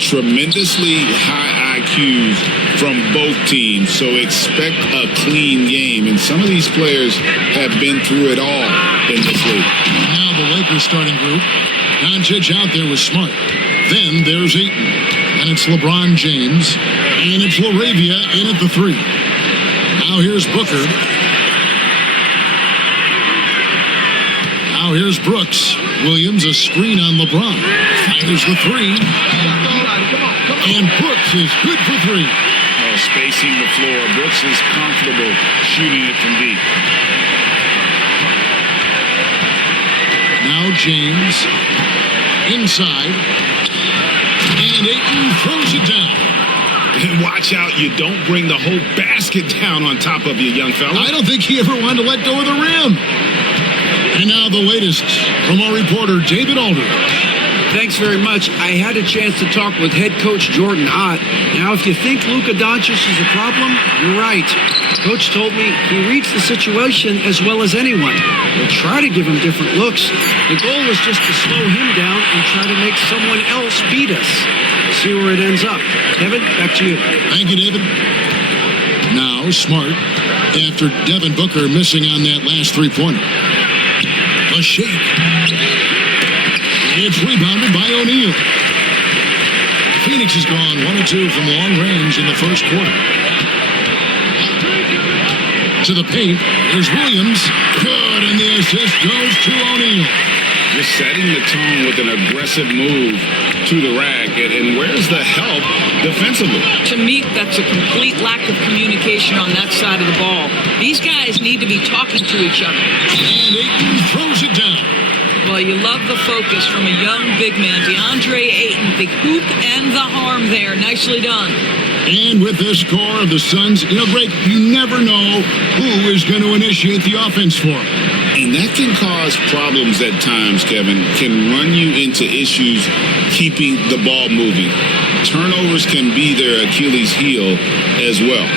tremendously high IQs from both teams, so expect a clean game. And some of these players have been through it all in this league. Now the Lakers starting group. Doncic out there with Smart. Then there's Ayton. And it's LeBron James. And it's LaRavia in at the 3. Now here's Booker. Now here's Brooks. Williams, a screen on LeBron. Fires the 3. And Brooks is good for 3. Oh, spacing the floor. Brooks is comfortable shooting it from deep. Now James. Inside. And Ayton throws it down. And watch out, you don't bring the whole basket down on top of you, young fella. I don't think he ever wanted to let go of the rim. And now the latest from our reporter, David Aldridge. Thanks very much. I had a chance to talk with head coach Jordan Ott. Now, if you think Luka Doncic is a problem, you're right. Coach told me he reads the situation as well as anyone. We'll try to give him different looks. The goal is just to slow him down and try to make someone else beat us. See where it ends up. Kevin, back to you. Thank you, David. Now, Smart, after Devin Booker missing on that last three-pointer. A shake. It's rebounded by O'Neal. Phoenix has gone 1 of 2 from long range in the first quarter. To the paint, there's Williams. Good, and the assist goes to O'Neal. Just setting the tone with an aggressive move to the rack. And where's the help defensively? To me, that's a complete lack of communication on that side of the ball. These guys need to be talking to each other. And Ayton throws it down. Well, you love the focus from a young big man, DeAndre Ayton. The hoop and the arm there. Nicely done. And with the score of the Suns, Greg, you never know who is going to initiate the offense for them. And that can cause problems at times, Kevin. Can run you into issues keeping the ball moving. Turnovers can be their Achilles heel as well.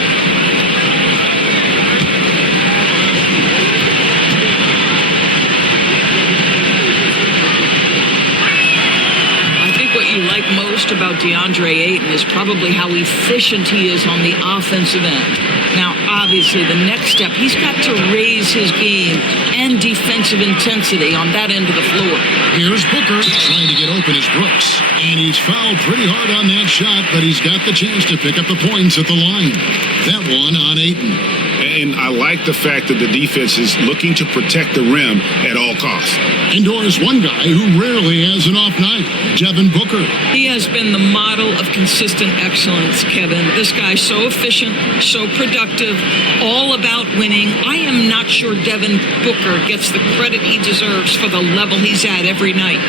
Most about DeAndre Ayton is probably how efficient he is on the offensive end. Now, obviously, the next step, he's got to raise his game and defensive intensity on that end of the floor. Here's Booker trying to get open as Brooks. And he's fouled pretty hard on that shot, but he's got the chance to pick up the points at the line. That one on Ayton. And I like the fact that the defense is looking to protect the rim at all costs. And Doris, one guy who rarely has an off night, Devin Booker. He has been the model of consistent excellence, Kevin. This guy's so efficient, so productive, all about winning. I am not sure Devin Booker gets the credit he deserves for the level he's at every night.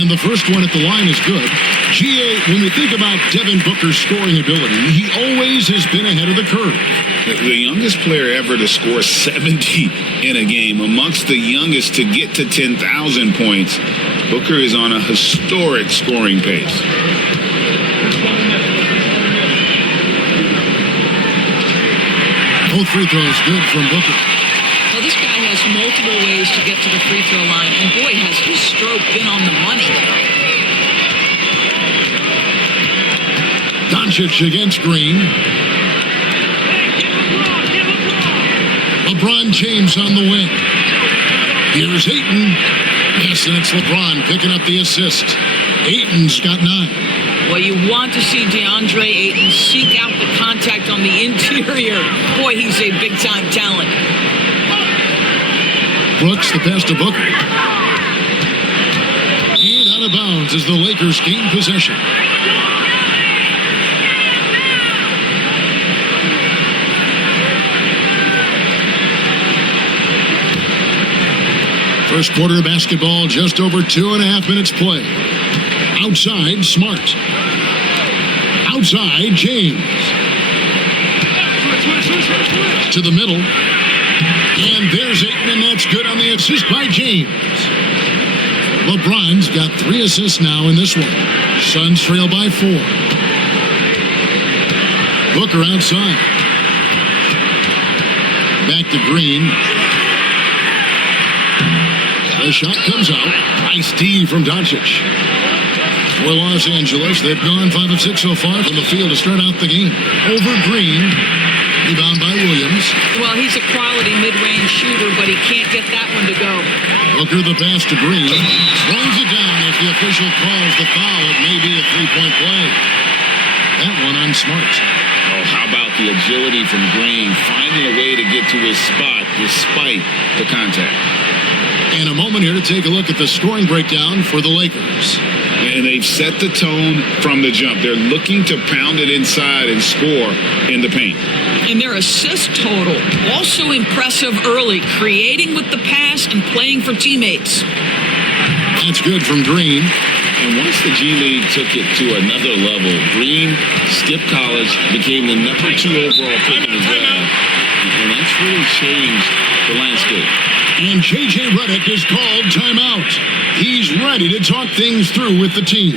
And the first one at the line is good. G.A., when we think about Devin Booker's scoring ability, he always has been ahead of the curve. The youngest player ever to score 70 in a game, amongst the youngest to get to 10,000 points. Booker is on a historic scoring pace. Both free throws good from Booker. Well, this guy has multiple ways to get to the free throw line, and boy, has his stroke been on the money. Doncic against Green. LeBron James on the wing. Here's Ayton. Yes, and it's LeBron picking up the assist. Ayton's got 9. Well, you want to see DeAndre Ayton seek out the contact on the interior. Boy, he's a big-time talent. Brooks, the pass to Booker. And out of bounds as the Lakers gain possession. First quarter of basketball, just over 2.5 minutes play. Outside, Smart. Outside, James. To the middle. And there's Ayton, and that's good on the assist by James. LeBron's got 3 assists now in this one. Suns trail by 4. Booker outside. Back to Green. The shot comes out. Nice D from Doncic. For Los Angeles, they've gone 5 of 6 so far from the field to start out the game. Over Green. Rebound by Williams. Well, he's a quality mid-range shooter, but he can't get that one to go. Booker the pass to Green. Throws it down as the official calls the foul. It may be a three-point play. That one on Smart. Oh, how about the agility from Green, finding a way to get to his spot despite the contact. And a moment here to take a look at the scoring breakdown for the Lakers. And they've set the tone from the jump. They're looking to pound it inside and score in the paint. And their assist total, also impressive early, creating with the pass and playing for teammates. That's good from Green. And once the G League took it to another level, Green skipped college, became the number 2 overall pick in the draft. And that's really changed the landscape. And J.J. Redick is called timeout. He's ready to talk things through with the team.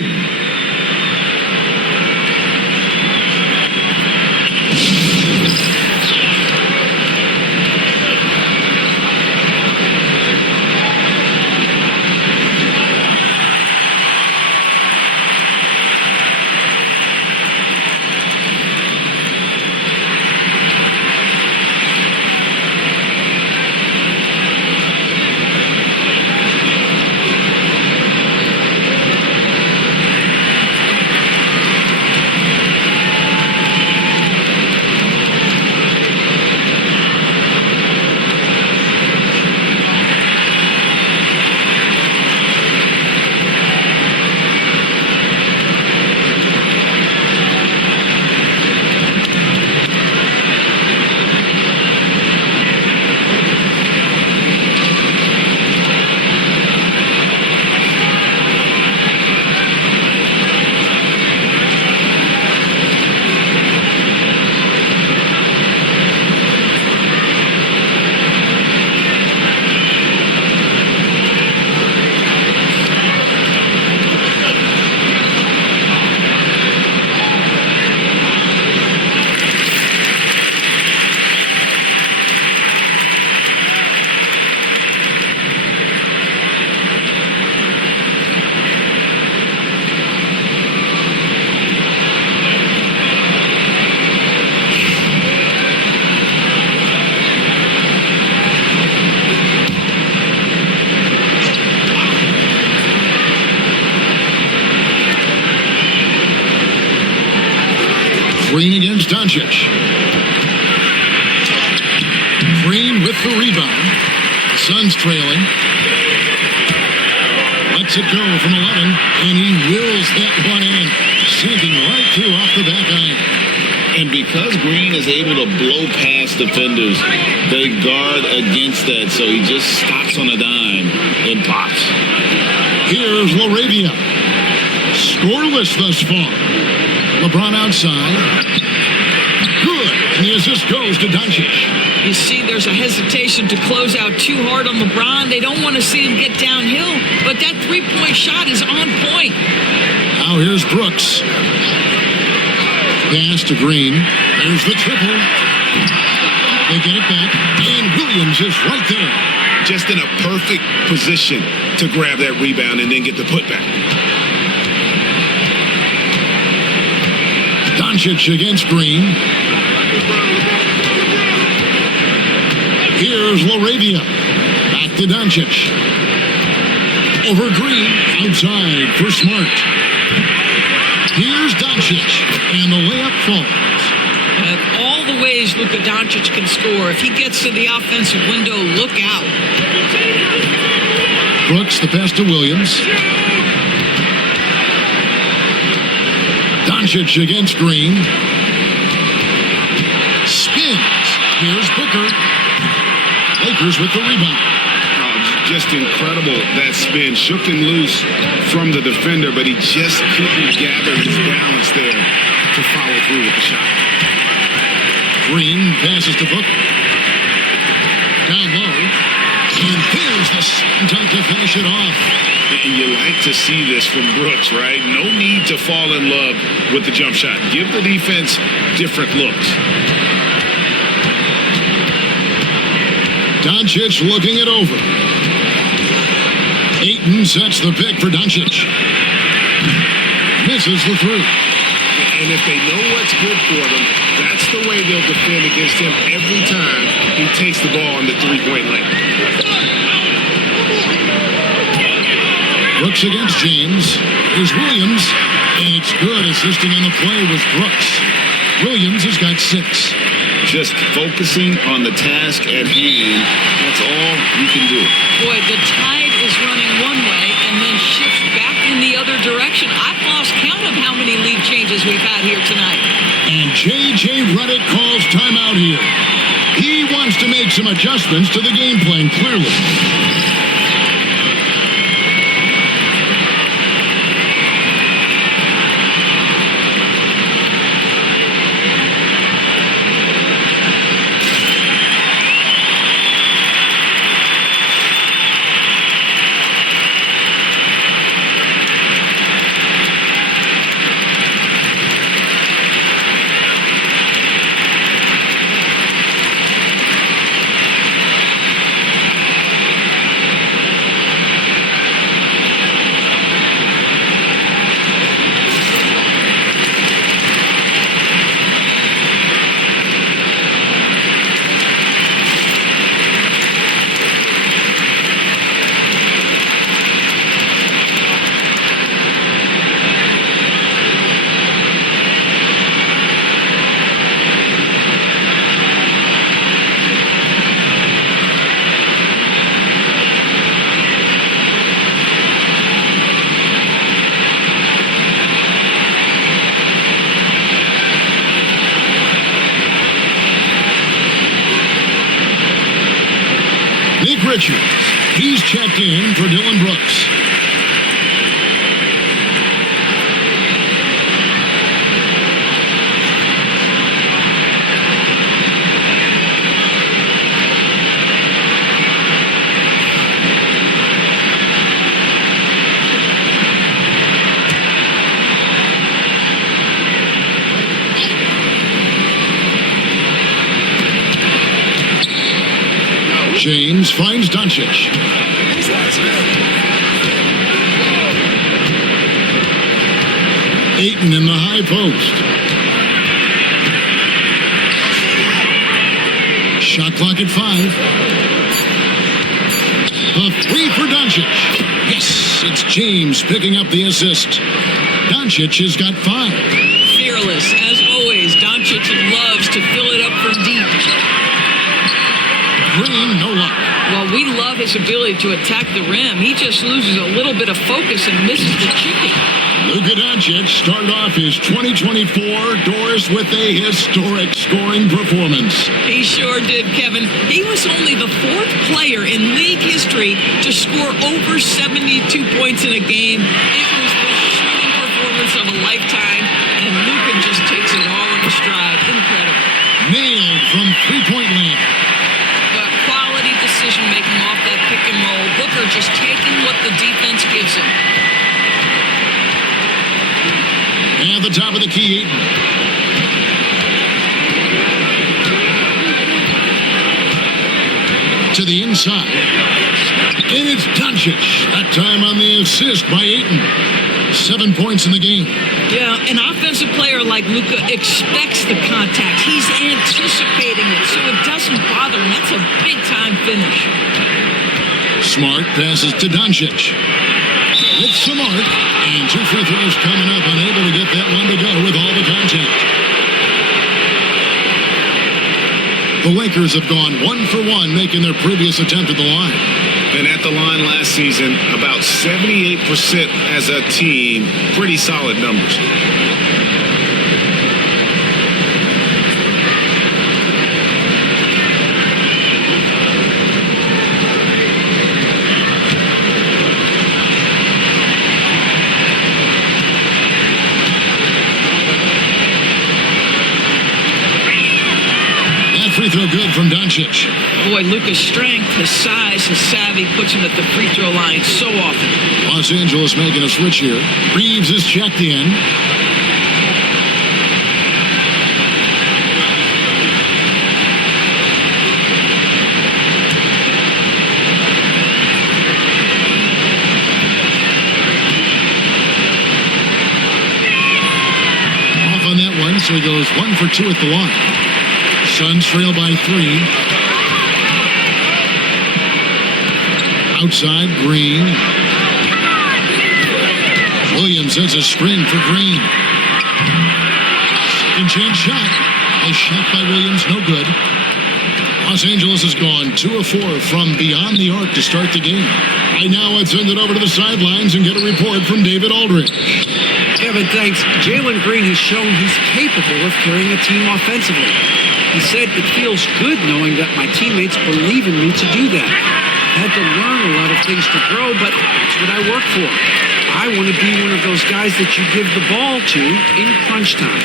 Green against Doncic. Green with the rebound. The Suns trailing. Lets it go from 11, and he wills that one in, sinking right through off the back iron. And because Green is able to blow past defenders, they guard against that, so he just stops on a dime and pops. Here's Laravia. Scoreless thus far. LeBron outside. Good. And the assist goes to Doncic. You see, there's a hesitation to close out too hard on LeBron. They don't want to see him get downhill, but that three-point shot is on point. Now here's Brooks. Pass to Green. There's the triple. They get it back, and Williams is right there. Just in a perfect position to grab that rebound and then get the putback. Doncic against Green. Here's Laravia. Back to Doncic. Over Green. Outside for Smart. Here's Doncic. And the layup falls. Of all the ways Luka Doncic can score, if he gets to the offensive window, look out. Brooks, the pass to Williams. Doncic against Green. Spins. Here's Booker. Lakers with the rebound. Oh, just incredible, that spin. Shook him loose from the defender, but he just couldn't gather his balance there to follow through with the shot. Green passes to Booker. Down low. And there's the dunk to finish it off. And you like to see this from Brooks, right? No need to fall in love with the jump shot. Give the defense different looks. Doncic looking it over. Ayton sets the pick for Doncic. Misses the three. And if they know what's good for them, that's the way they'll defend against him every time he takes the ball in the three-point line. Brooks against James. Here's Williams. And it's good. Assisting on the play was Brooks. Williams has got 6. Just focusing on the task at hand, that's all you can do. Boy, the tide is running one way and then shifts back in the other direction. I've lost count of how many lead changes we've had here tonight. And J.J. Redick calls timeout here. He wants to make some adjustments to the game plan, clearly. Richards. He's checked in for Dylan Brooks. James finds Doncic. Ayton in the high post. Shot clock at 5. A 3 for Doncic. Yes, it's James picking up the assist. Doncic has got 5. Fearless, as always. Doncic loves to fill it up from deep. Green, no luck. Well, we love his ability to attack the rim. He just loses a little bit of focus and misses the chipping. Luka Doncic started off his 2024 Doris with a historic scoring performance. He sure did, Kevin. He was only the 4th player in league history to score over 72 points in a game. It was the shooting performance of a lifetime, and Luka just takes it all in stride. Incredible. Nailed from three-point land. Decision-making off that pick and roll. Booker just taking what the defense gives him. And at the top of the key, Ayton. To the inside. And it's Doncic. That time on the assist by Ayton. 7 points in the game. Yeah, an offensive player like Luka expects the contact. He's anticipating it, so it doesn't bother him. That's a big-time finish. Smart passes to Doncic. It's Smart, and 2 free throws coming up, unable to get that one to go with all the contact. The Lakers have gone 1 for 1, making their previous attempt at the line. And at the line last season, about 78% as a team. Pretty solid numbers. Free throw good from Doncic. Boy, Luka's strength, his size, his savvy puts him at the free throw line so often. Los Angeles making a switch here. Reeves is checked in. so he goes 1 for 2 at the line. Suns trail by 3. Outside, Green. Williams has a screen for Green. Second chance shot. A shot by Williams, no good. Los Angeles has gone 2 of 4 from beyond the arc to start the game. Right now, let's send it over to the sidelines and get a report from David Aldridge. Kevin, thanks. Jalen Green has shown he's capable of carrying a team offensively. He said, it feels good knowing that my teammates believe in me to do that. I had to learn a lot of things to grow, but that's what I work for. I want to be one of those guys that you give the ball to in crunch time.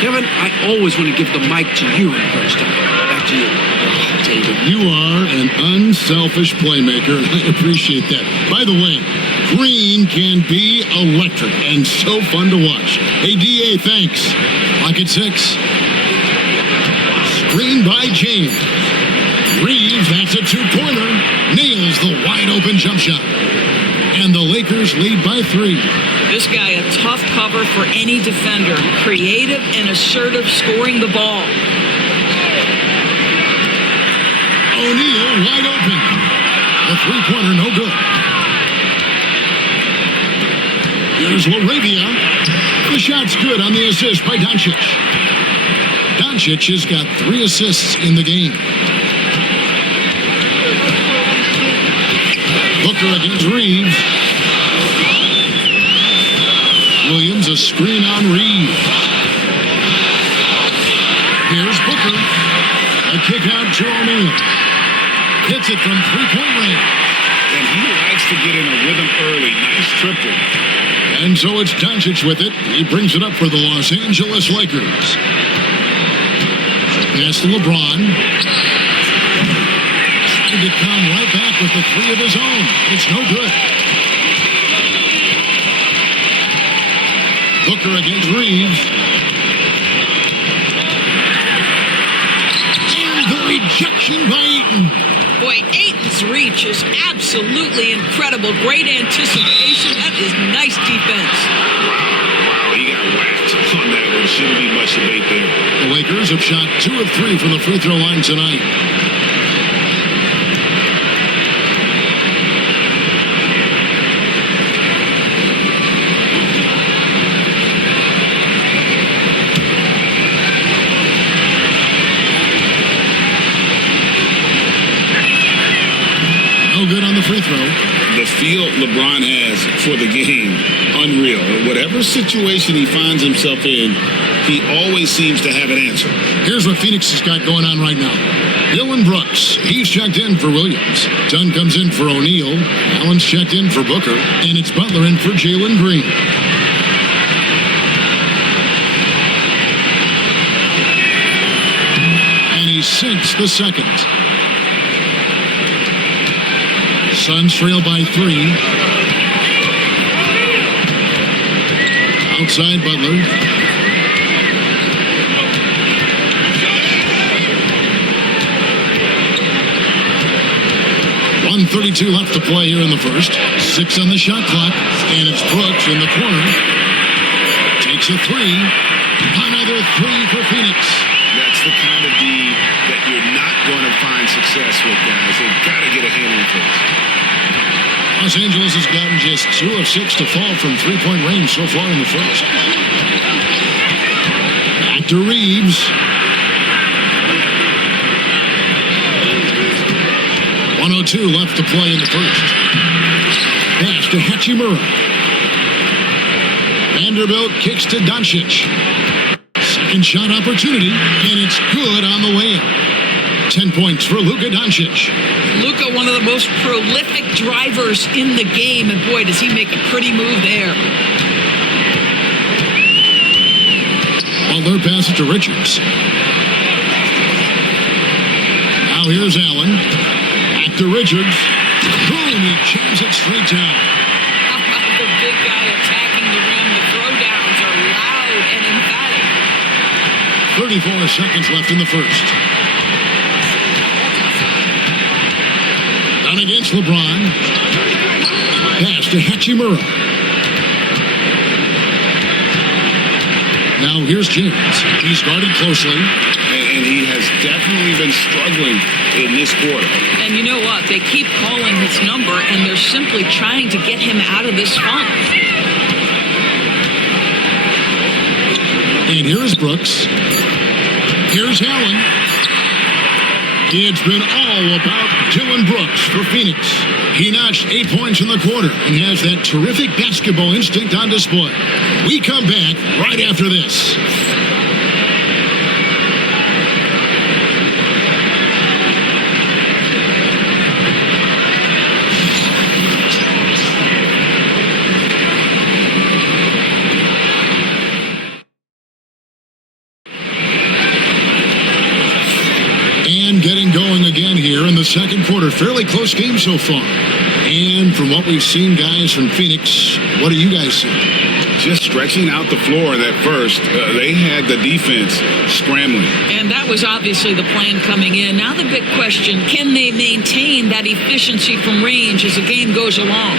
Kevin, I always want to give the mic to you in crunch time. Back to you. David, you are an unselfish playmaker. I appreciate that. By the way, Green can be electric and so fun to watch. Hey, DA, thanks. Lock at 6. Screen by James. Reeves, that's a 2-pointer. Nails the wide-open jump shot. And the Lakers lead by 3. This guy, a tough cover for any defender. Creative and assertive scoring the ball. O'Neal wide open. The 3-pointer, no good. Here's LaRavia. The shot's good on the assist by Doncic. Doncic has got 3 assists in the game. Booker against Reeves. Williams, a screen on Reeves. Here's Booker. A kick out to O'Neal. Hits it from 3-point range. And he likes to get in a rhythm early. Nice triple. And so it's Doncic with it. He brings it up for the Los Angeles Lakers. Pass to LeBron. Trying to come right back with the 3 of his own. It's no good. Booker against Reeves. And the rejection by Ayton. Boy, Ayton's reach is absolutely incredible. Great anticipation. That is nice defense. Wow, he got whacked on that one. Shouldn't be much debate there. The Lakers have shot 2 of 3 from the free throw line tonight. Good on the free throw. The feel LeBron has for the game, unreal. Whatever situation he finds himself in, he always seems to have an answer. Here's what Phoenix has got going on right now. Dylan Brooks, he's checked in for Williams. Dunn comes in for O'Neal. Allen's checked in for Booker. And it's Butler in for Jalen Green. And he sinks the second. Suns trail by 3. Outside Butler. .132 left to play here in the first. 6 on the shot clock. And it's Brooks in the corner. Takes a 3. Another 3 for Phoenix. That's the kind of D that you're not going to find success with, guys. They've got to get a handle on things. Los Angeles has gotten just 2 of 6 to fall from 3-point range so far in the first. Back to Reeves. 1:02 left to play in the first. Pass to Hachimura. Vanderbilt kicks to Doncic. Second shot opportunity, and it's good on the way up. 10 points for Luka Doncic. Luka, one of the most prolific drivers in the game, and boy, does he make a pretty move there. Butler passes to Richards. Now here's Allen. Back to Richards. Boom, he jams it straight down. How about the big guy attacking the rim? The throwdowns are loud and emphatic. 34 seconds left in the first. Down against LeBron. Pass to Hachimura. Now here's James. He's guarded closely. And he has definitely been struggling in this quarter. And you know what? They keep calling his number, and they're simply trying to get him out of this funk. And here's Brooks. Here's Allen. It's been all about Dylan Brooks for Phoenix. He notched 8 points in the quarter and has that terrific basketball instinct on display. We come back right after this. Getting going again here in the second quarter. Fairly close game so far. And from what we've seen, guys, from Phoenix, what do you guys see? Just stretching out the floor in that first. They had the defense scrambling. And that was obviously the plan coming in. Now the big question, can they maintain that efficiency from range as the game goes along?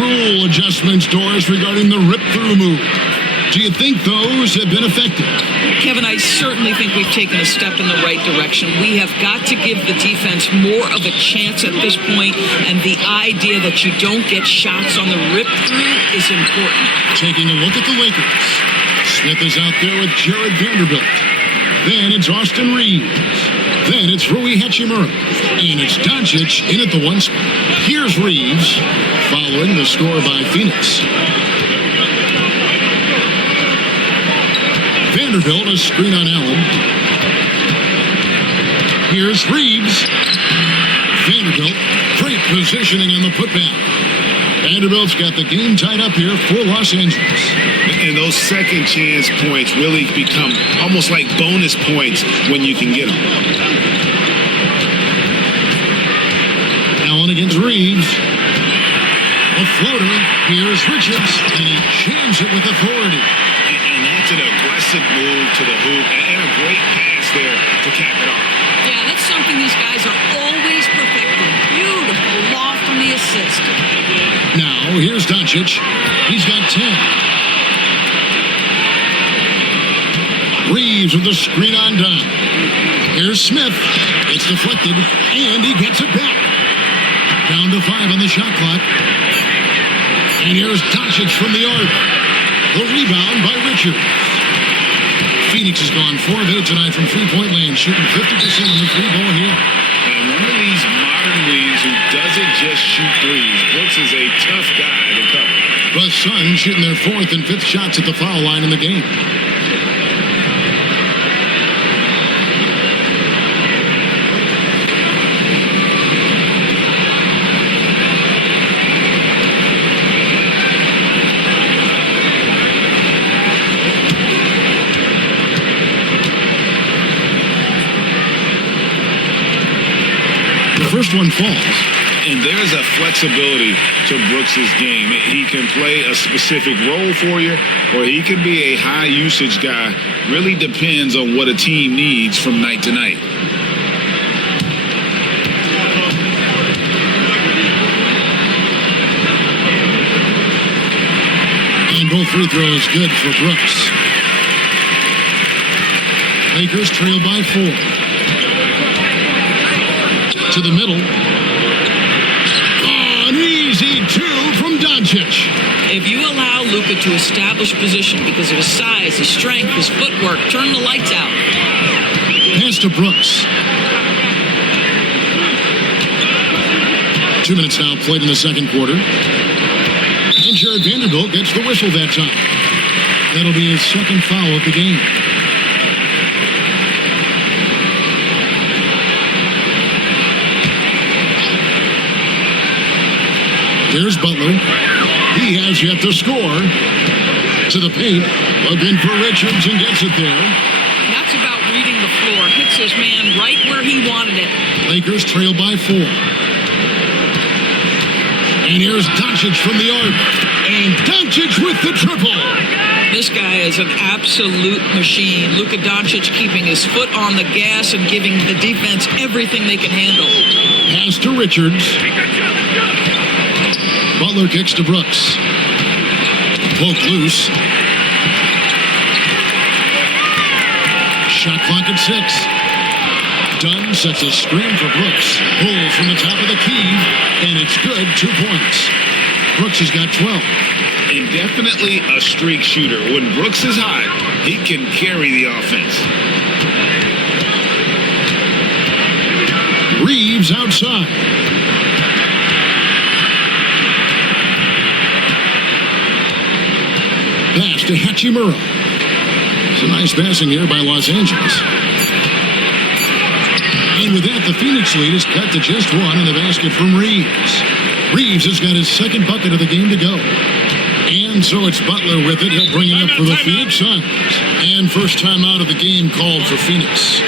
Rule adjustments, Doris, regarding the rip-through move. Do you think those have been effective? Kevin, I certainly think we've taken a step in the right direction. We have got to give the defense more of a chance at this point, and the idea that you don't get shots on the rip-through is important. Taking a look at the Lakers. Smith is out there with Jared Vanderbilt. Then it's Austin Reeves. Then it's Rui Hachimura. And it's Doncic in at the one spot. Here's Reeves following the score by Phoenix. Vanderbilt, a screen on Allen. Here's Reeves. Vanderbilt, great positioning on the putback. Vanderbilt's got the game tied up here for Los Angeles. And those second chance points really become almost like bonus points when you can get them. Allen against Reeves. A floater. Here's Richards, and he jams it with authority. And that's an aggressive move to the hoop and a great pass there to cap it off. Yeah, that's something these guys are always perfecting. Beautiful loft on the assist. Now, here's Doncic. He's got 10. Reeves with the screen on down. Here's Smith. It's deflected, and he gets it back. Down to 5 on the shot clock. And here's Doncic from the arc. The rebound by Richards. Phoenix has gone 4 of 8 tonight from three-point land, shooting 50% on the three ball here. And one of these modern leagues who doesn't just shoot threes. Brooks is a tough guy to cover. The Suns shooting their 4th and 5th shots at the foul line in the game. First one falls. And there's a flexibility to Brooks's game. He can play a specific role for you, or he can be a high usage guy. Really depends on what a team needs from night to night. And both free throws good for Brooks. Lakers trail by 4. To the middle. Oh, an easy 2 from Doncic. If you allow Luka to establish position because of his size, his strength, his footwork, turn the lights out. Pass to Brooks. 2 minutes now played in the second quarter. And Jared Vanderbilt gets the whistle that time. That'll be his second foul of the game. Here's Butler. He has yet to score. To the paint. Looking for Richards and gets it there. That's about reading the floor. Hits his man right where he wanted it. Lakers trail by 4. And here's Doncic from the arc. And Doncic with the triple. This guy is an absolute machine. Luka Doncic keeping his foot on the gas and giving the defense everything they can handle. Pass to Richards. Butler kicks to Brooks. Poke loose. Shot clock at 6. Dunn sets a screen for Brooks. Pulls from the top of the key, and it's good. 2 points. Brooks has got 12. And definitely a streak shooter. When Brooks is hot, he can carry the offense. Reeves outside. Pass to Hachimura. It's a nice passing here by Los Angeles. And with that, the Phoenix lead is cut to just 1 in the basket from Reeves. Reeves has got his second bucket of the game to go. And so it's Butler with it. He'll bring it up for the Phoenix Suns. And first time out of the game called for Phoenix.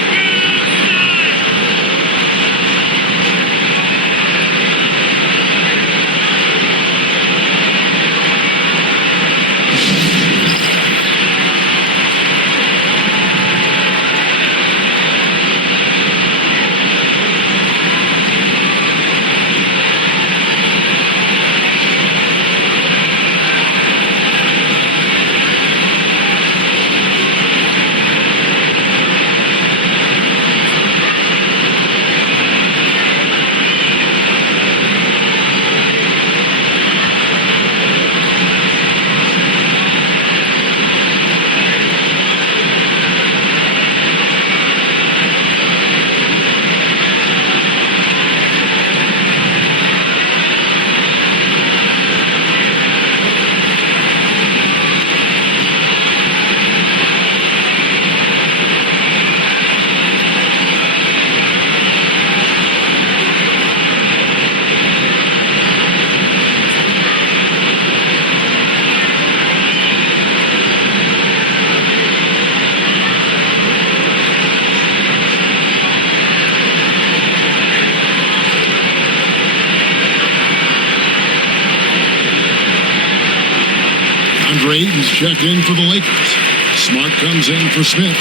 Aiton's checked in for the Lakers. Smart comes in for Smith.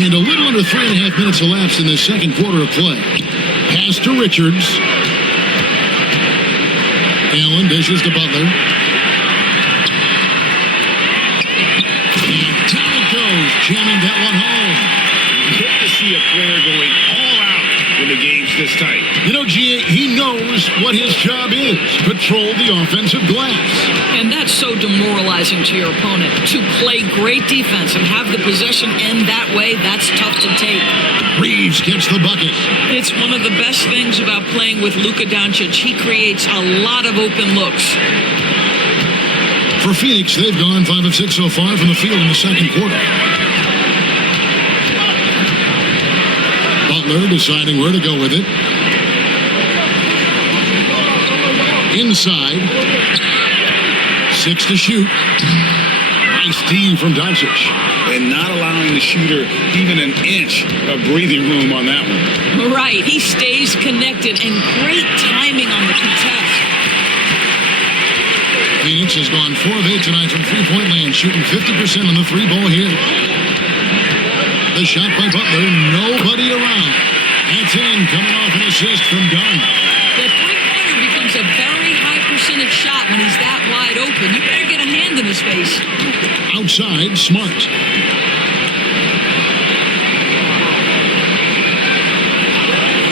And a little under 3.5 minutes elapsed in the second quarter of play. Pass to Richards. Allen dishes to Butler. And down it goes, jamming that one home. Good to see a player going all out when the game's this tight. You know, G.A., he knows what his job is. Control the offensive glass. And that's so demoralizing to your opponent. To play great defense and have the possession end that way, that's tough to take. Reeves gets the bucket. It's one of the best things about playing with Luka Doncic. He creates a lot of open looks. For Phoenix, they've gone 5 of 6 so far from the field in the second quarter. Butler deciding where to go with it. Inside. 6 to shoot. Nice D from Doncic. And not allowing the shooter even an inch of breathing room on that one. Right. He stays connected and great timing on the contest. Phoenix has gone 4 of 8 tonight from three-point land, shooting 50% on the 3-ball here. The shot by Butler, nobody around. That's in, coming off an assist from Dunn. The three-pointer becomes a very high percentage shot when he's that wide open. You better get a hand in his face. Outside, Smart.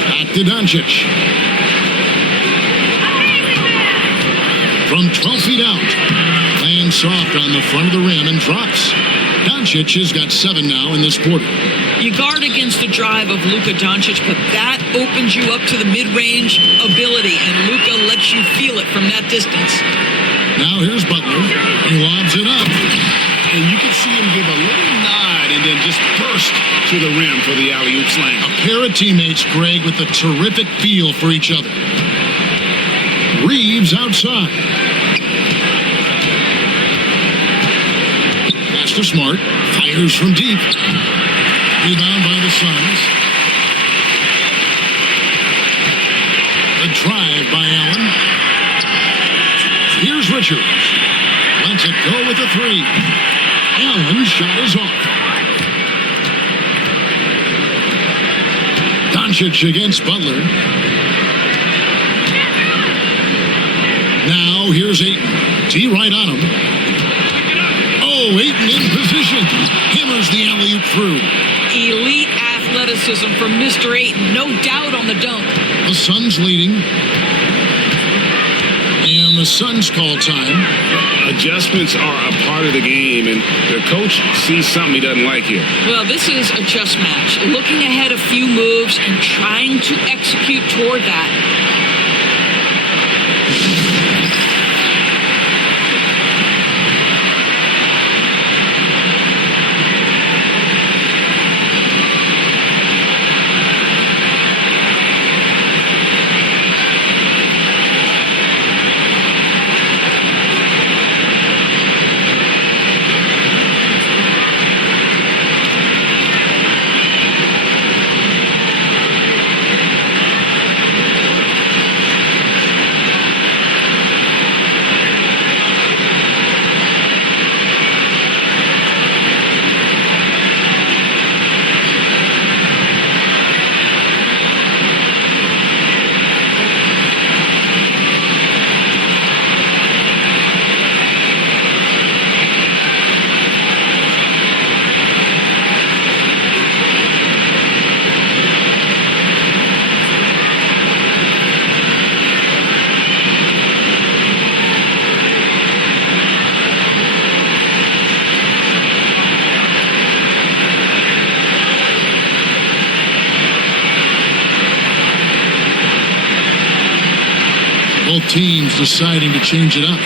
Back to Doncic. From 12 feet out. Laying soft on the front of the rim and drops. Doncic has got 7 now in this quarter. You guard against the drive of Luka Doncic, but that opens you up to the mid-range ability, and Luka lets you feel it from that distance. Now here's Butler. He lobs it up. And you can see him give a little nod and then just burst to the rim for the alley-oop slam. A pair of teammates, Greg, with a terrific feel for each other. Reeves outside. Pass to Smart. Fires from deep. Rebound by the Suns. The drive by Allen. switchers. Lets it go with the three. Allen's shot is off. Doncic against Butler. Now here's Ayton. T right on him. Oh, Ayton in position. Hammers the alley-oop through. Elite athleticism from Mr. Ayton. No doubt on the dunk. The Suns leading. And the Suns call time. Adjustments are a part of the game, and the coach sees something he doesn't like here. Well, this is a chess match. Looking ahead a few moves and trying to execute toward that. Both teams deciding to change it up.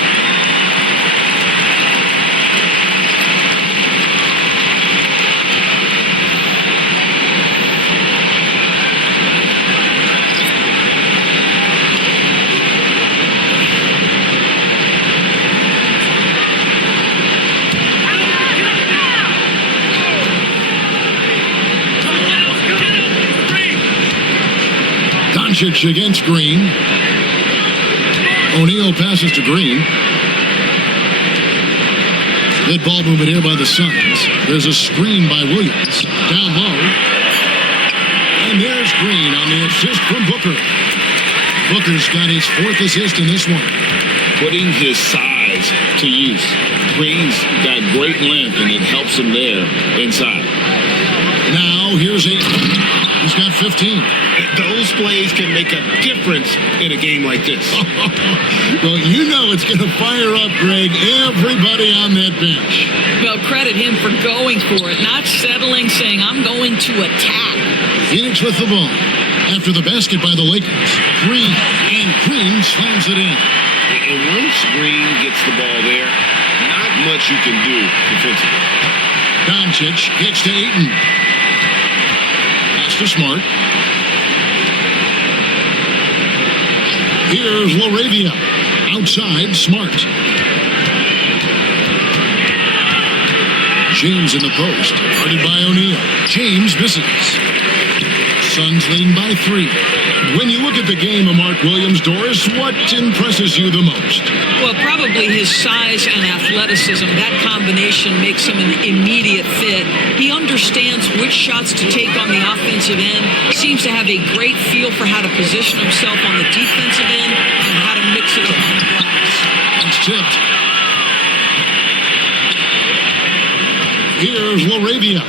Doncic against Green. O'Neal passes to Green. Good ball movement here by the Suns. There's a screen by Williams. Down low. And there's Green on the assist from Booker. Booker's got his fourth assist in this one. Putting his size to use. Green's got great length, and it helps him there inside. Now here's Ayton. He's got 15. Those plays can make a difference in a game like this. Well, you know it's going to fire up, Greg, everybody on that bench. Well, credit him for going for it, not settling, saying, I'm going to attack. Phoenix with the ball. After the basket by the Lakers. Green, and Green slams it in. And once Green gets the ball there, not much you can do defensively. Doncic gets to Ayton. Pass to Smart. Here's LaRavia. Outside, Smart. James in the post. Guarded by O'Neal. James misses. Suns leading by 3. When you look at the game of Mark Williams, Doris, what impresses you the most? Well, probably his size and athleticism. That combination makes him an immediate fit. He understands which shots to take on the offensive end, seems to have a great feel for how to position himself on the defensive end and how to mix it up on the glass. It's tipped. Here's LaRavia.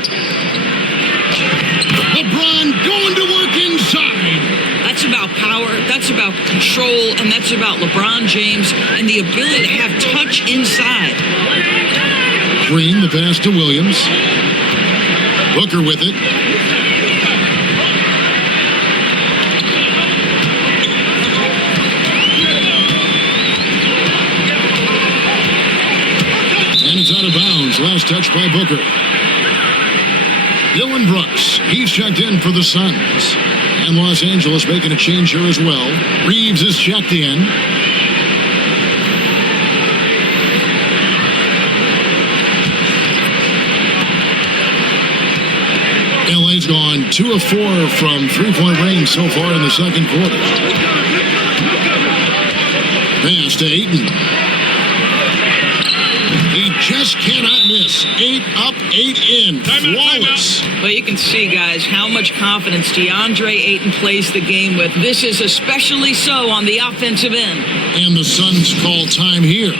LeBron going to work inside. That's about power, that's about control, and that's about LeBron James and the ability to have touch inside. Green, the pass to Williams. Booker with it. And it's out of bounds. Last touch by Booker. Dylan Brooks, he's checked in for the Suns. And Los Angeles making a change here as well. Reeves is checked in. LA's gone 2 of 4 from three-point range so far in the second quarter. Pass to Ayton. just cannot miss. 8 up, 8 in. Flawless. Well, you can see, guys, how much confidence DeAndre Ayton plays the game with. This is especially so on the offensive end. And the Suns call time here.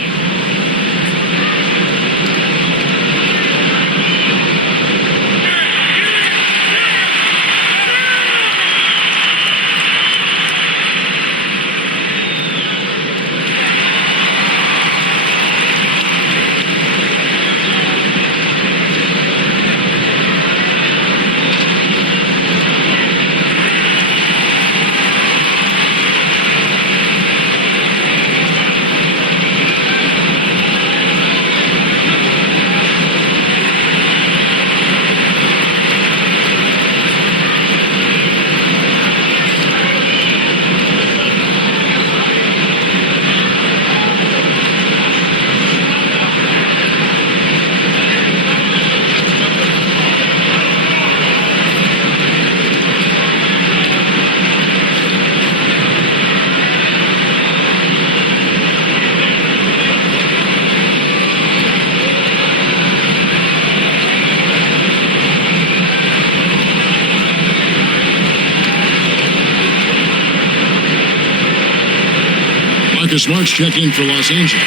Marcus Smart's checked in for Los Angeles.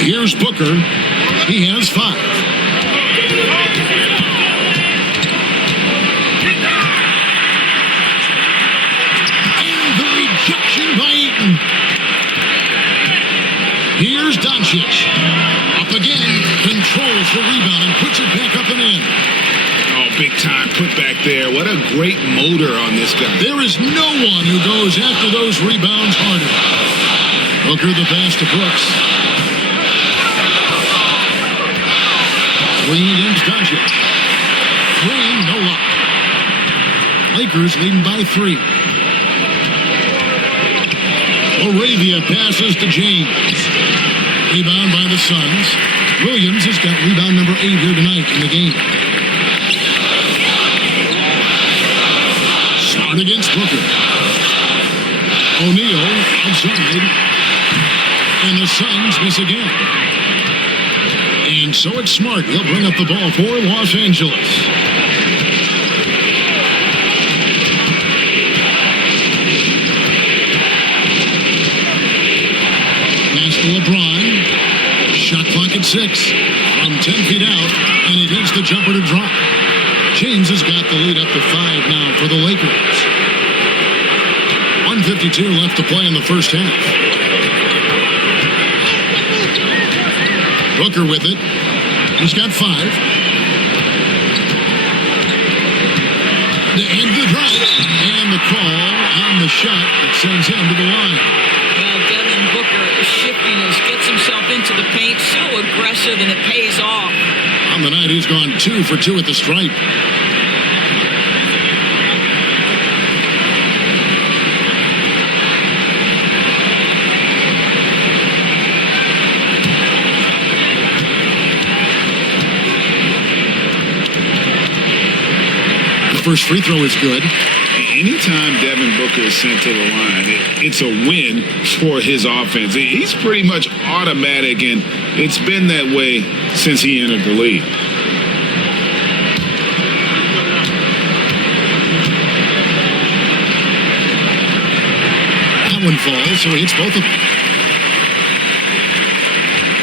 Here's Booker. He has 5. And the rejection by Ayton. Here's Doncic. Up again. Controls the rebound and puts it back up and in. Oh, big time put back there. What a great motor on this guy. There is no one who goes after those rebounds harder. Booker the pass to Brooks. Green against Doncic. Green, no luck. Lakers leading by 3. Laravia passes to James. Rebound by the Suns. Williams has got rebound number 8 here tonight in the game. Smart against Booker. O'Neal outside. And the Suns miss again. And so it's Smart. He'll bring up the ball for Los Angeles. Pass to LeBron. Shot clock at 6. From 10 feet out. And he takes the jumper to drop. James has got the lead up to 5 now for the Lakers. 1:52 left to play in the first half. Booker with it. He's got 5. The end of the drive. And the call on the shot that sends him to the line. Well, Devin Booker is shifting, gets himself into the paint, so aggressive, and it pays off. On the night, he's gone 2 for 2 at the stripe. First free throw is good. Anytime Devin Booker is sent to the line, it's a win for his offense. He's pretty much automatic, and it's been that way since he entered the league. That one falls, so he hits both of them.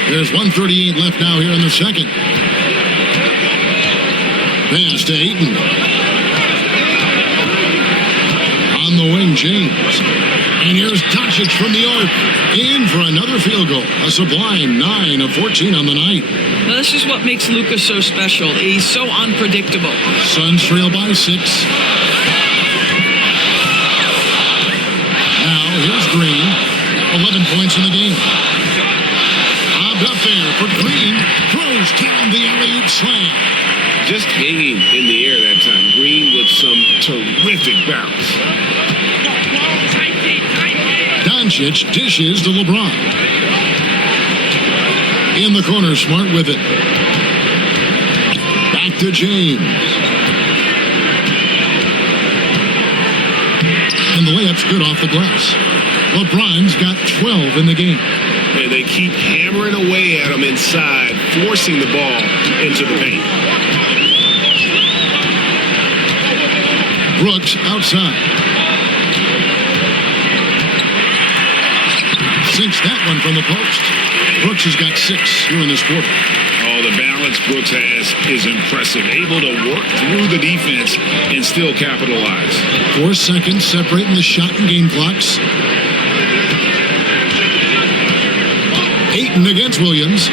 There's 1:38 left now here in the second. Pass to Ayton. On the wing, James. And here's Doncic from the arc. In for another field goal. A sublime 9 of 14 on the night. Now, this is what makes Luka so special. He's so unpredictable. Suns trail by 6. Now, here's Green. 11 points in the game. Bobbed up there for Green. Throws down the alley-oop slam. Just hanging in the air that time. Green with some terrific bounce. Doncic dishes to LeBron. In the corner, Smart with it. Back to James. And the layup's good off the glass. LeBron's got 12 in the game. And they keep hammering away at him inside, forcing the ball into the paint. Brooks outside. Sinks that one from the post. Brooks has got 6 here in this quarter. Oh, the balance Brooks has is impressive. Able to work through the defense and still capitalize. 4 seconds separating the shot and game clocks. Ayton against Williams.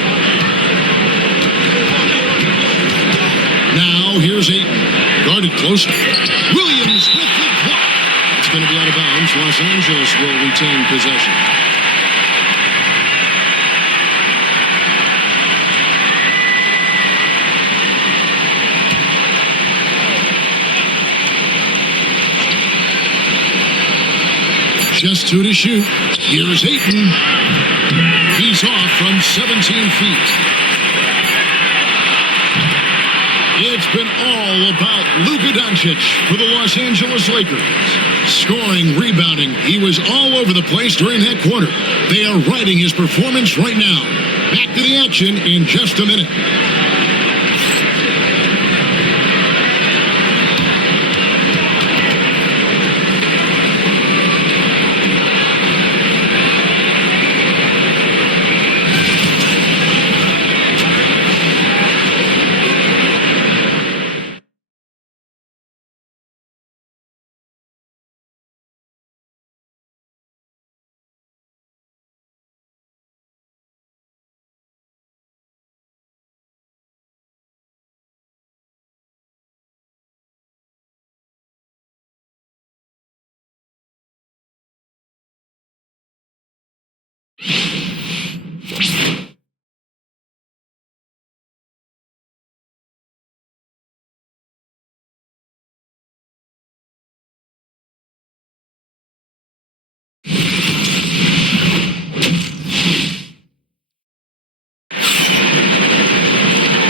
Now here's Ayton. Guarded close. Williams with the block. It's going to be out of bounds. Los Angeles will retain possession. Just 2 to shoot. Here's Ayton. He's off from 17 feet. It's been all about Luka Doncic for the Los Angeles Lakers. Scoring, rebounding. He was all over the place during that quarter. They are riding his performance right now. Back to the action in just a minute.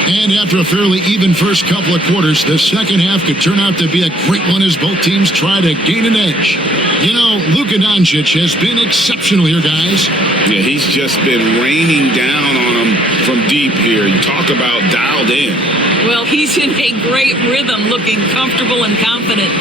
And after a fairly even first couple of quarters, the second half could turn out to be a great one as both teams try to gain an edge. You know, Luka Doncic has been exceptional here, guys. Yeah, he's just been raining down on them from deep here. You talk about dialed in. Well, he's in a great rhythm, looking comfortable and confident.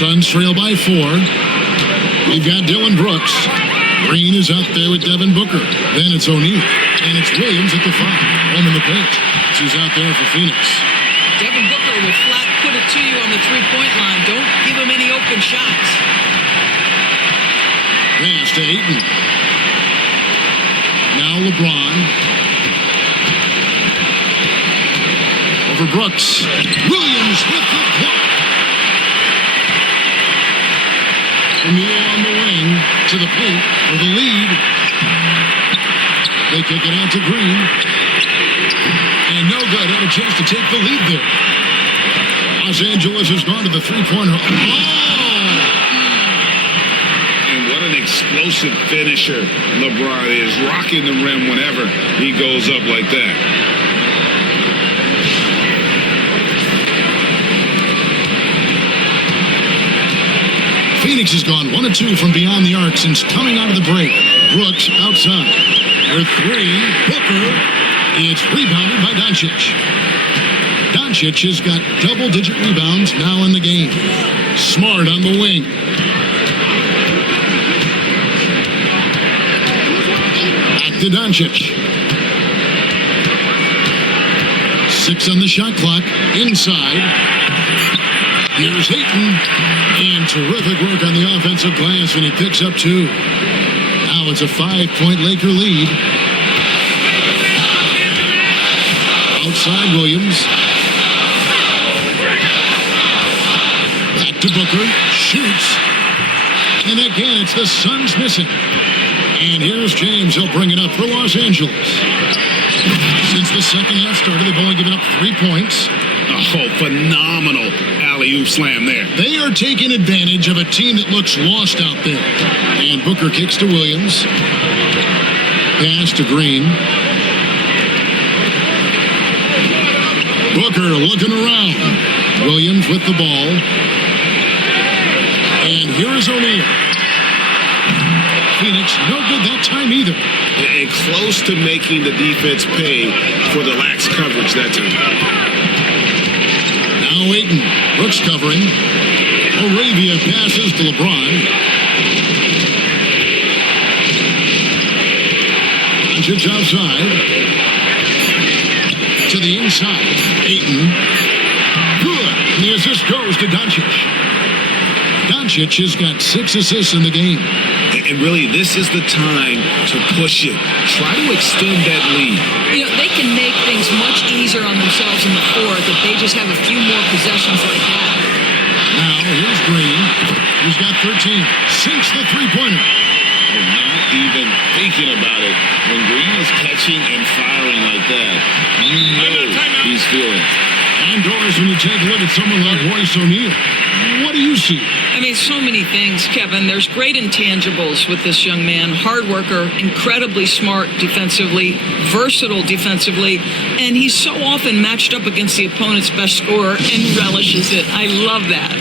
Suns trail by 4. We've got Dylan Brooks. Green is out there with Devin Booker. Then it's O'Neal. And it's Williams at the 5. Home in the paint. She's out there for Phoenix. Devin Booker will flat put it to you on the three-point line. Don't give him any open shots. Pass to Ayton. Now LeBron. Over Brooks. Williams with the block. O'Neal on the wing to the paint for the lead. They kick it out to Green. And no good. Had a chance to take the lead there. Los Angeles has gone to the three-pointer. Oh! And what an explosive finisher LeBron is. Rocking the rim whenever he goes up like that. Phoenix has gone 1 of 2 from beyond the arc since coming out of the break. Brooks outside. For 3, Booker. It's rebounded by Doncic. Doncic has got double-digit rebounds now in the game. Smart on the wing. Back to Doncic. 6 on the shot clock. Inside. Here's Ayton. And terrific work on the offensive glass, and he picks up 2. Now it's a 5-point Laker lead. Outside Williams. Back to Booker. Shoots. And again, it's the Suns missing. And here's James. He'll bring it up for Los Angeles. Since Since the second half started, they've only given up 3 points. Oh, phenomenal alley-oop slam there. They are taking advantage of a team that looks lost out there. And Booker kicks to Williams. Pass to Green. Booker looking around. Williams with the ball. And here is O'Neal. Phoenix, no good that time either. And close to making the defense pay for the lax coverage that time. Now Ayton. Brooks covering. Arabia passes to LeBron. Doncic outside. To the inside. Ayton. Good. And the assist goes to Doncic. Doncic has got 6 assists in the game. And really, this is the time to push it. Try to extend that lead. You know, they can make things much easier on themselves in the fourth if they just have a few more possessions like that. Now, here's Green. He's got 13. Sinks the three-pointer. They're not even thinking about it. When Green is catching and firing like that, you know he's feeling. And Doris, when you take a look at someone like Royce O'Neal, what do you see? I mean, so many things, Kevin. There's great intangibles with this young man. Hard worker, incredibly smart defensively, versatile defensively, and he's so often matched up against the opponent's best scorer and relishes it. I love that.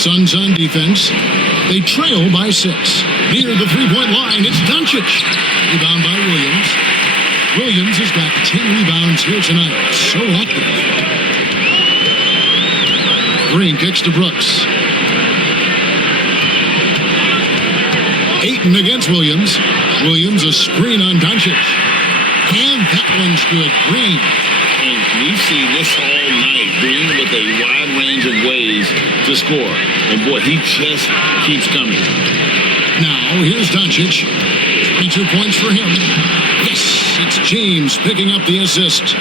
Suns on defense. They trail by 6. Near the three-point line, it's Doncic. Rebound by Williams. Williams has got 10 rebounds here tonight. So active. Green kicks to Brooks. Ayton against Williams. Williams a screen on Doncic. And that one's good. Green. And we've seen this all night. Green with a wide range of ways to score. And boy, he just keeps coming. Now, here's Doncic. 22 points for him. Yes, it's James picking up the assist.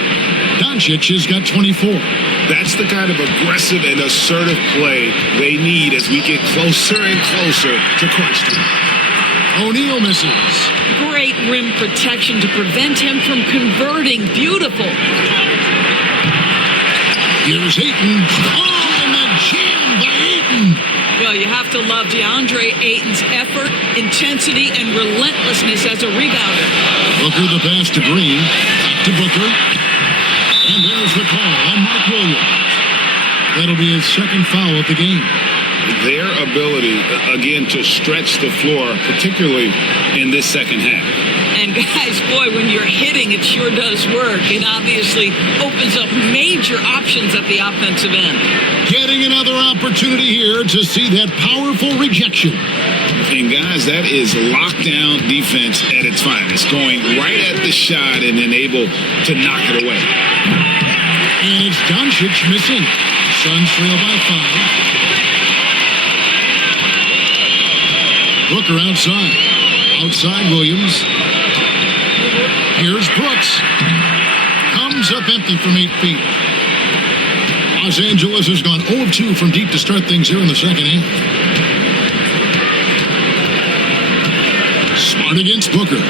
Doncic has got 24. That's the kind of aggressive and assertive play they need as we get closer and closer to crunch time. O'Neal misses. Great rim protection to prevent him from converting. Beautiful. Here's Ayton. Oh, and the jam by Ayton. Well, you have to love DeAndre Ayton's effort, intensity, and relentlessness as a rebounder. Booker the pass to Green. To Booker. And there's the call on Mark Williams. That'll be his second foul of the game. Their ability, again, to stretch the floor, particularly in this second half. And guys, boy, when you're hitting, it sure does work. It obviously opens up major options at the offensive end. Getting another opportunity here to see that powerful rejection. And guys, that is lockdown defense at its finest. Going right at the shot and then able to knock it away. And it's Doncic missing. Suns trail by 5. Booker outside. Outside Williams. Here's Brooks. Comes up empty from 8 feet. Los Angeles has gone 0 of 2 from deep to start things here in the second half. Smart against Booker. And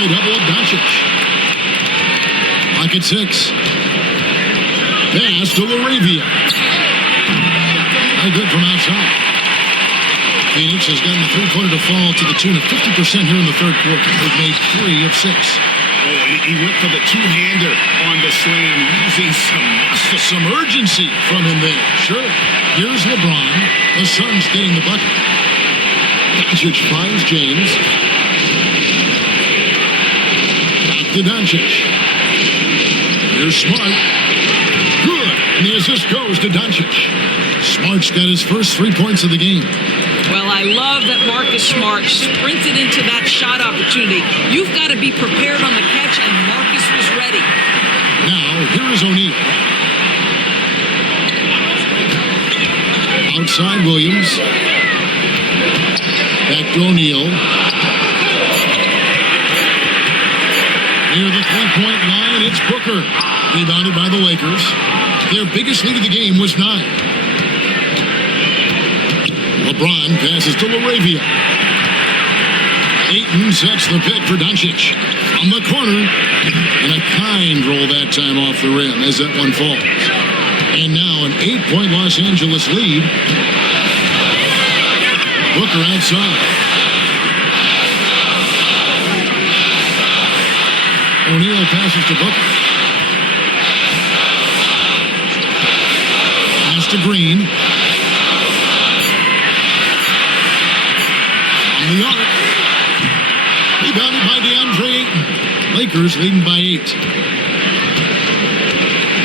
they double up Doncic. Lock at 6. Pass to Laravia. Very good from outside. Phoenix has gotten the three-pointer to fall to the tune of 50% here in the third quarter. They've made 3 of 6. Oh, and he went for the two-hander on the slam, using Some urgency from him there. Sure. Here's LeBron. The Suns getting the bucket. Doncic finds James. Back to Doncic. Here's Smart. Good. And the assist goes to Doncic. Smart's got his first 3 points of the game. Well, I love that Marcus Smart sprinted into that shot opportunity. You've got to be prepared on the catch, and Marcus was ready. Now, here is O'Neal. Outside Williams. Back to O'Neal. Near the three-point line, it's Booker. Rebounded by the Lakers. Their biggest lead of the game was 9. LeBron passes to Laravia. Ayton sets the pick for Doncic. On the corner. And a kind roll that time off the rim as that one falls. And now an 8-point Los Angeles lead. Booker outside. O'Neal passes to Booker. Pass to Green. On the arc. Rebounded by DeAndre Ayton. Lakers leading by 8.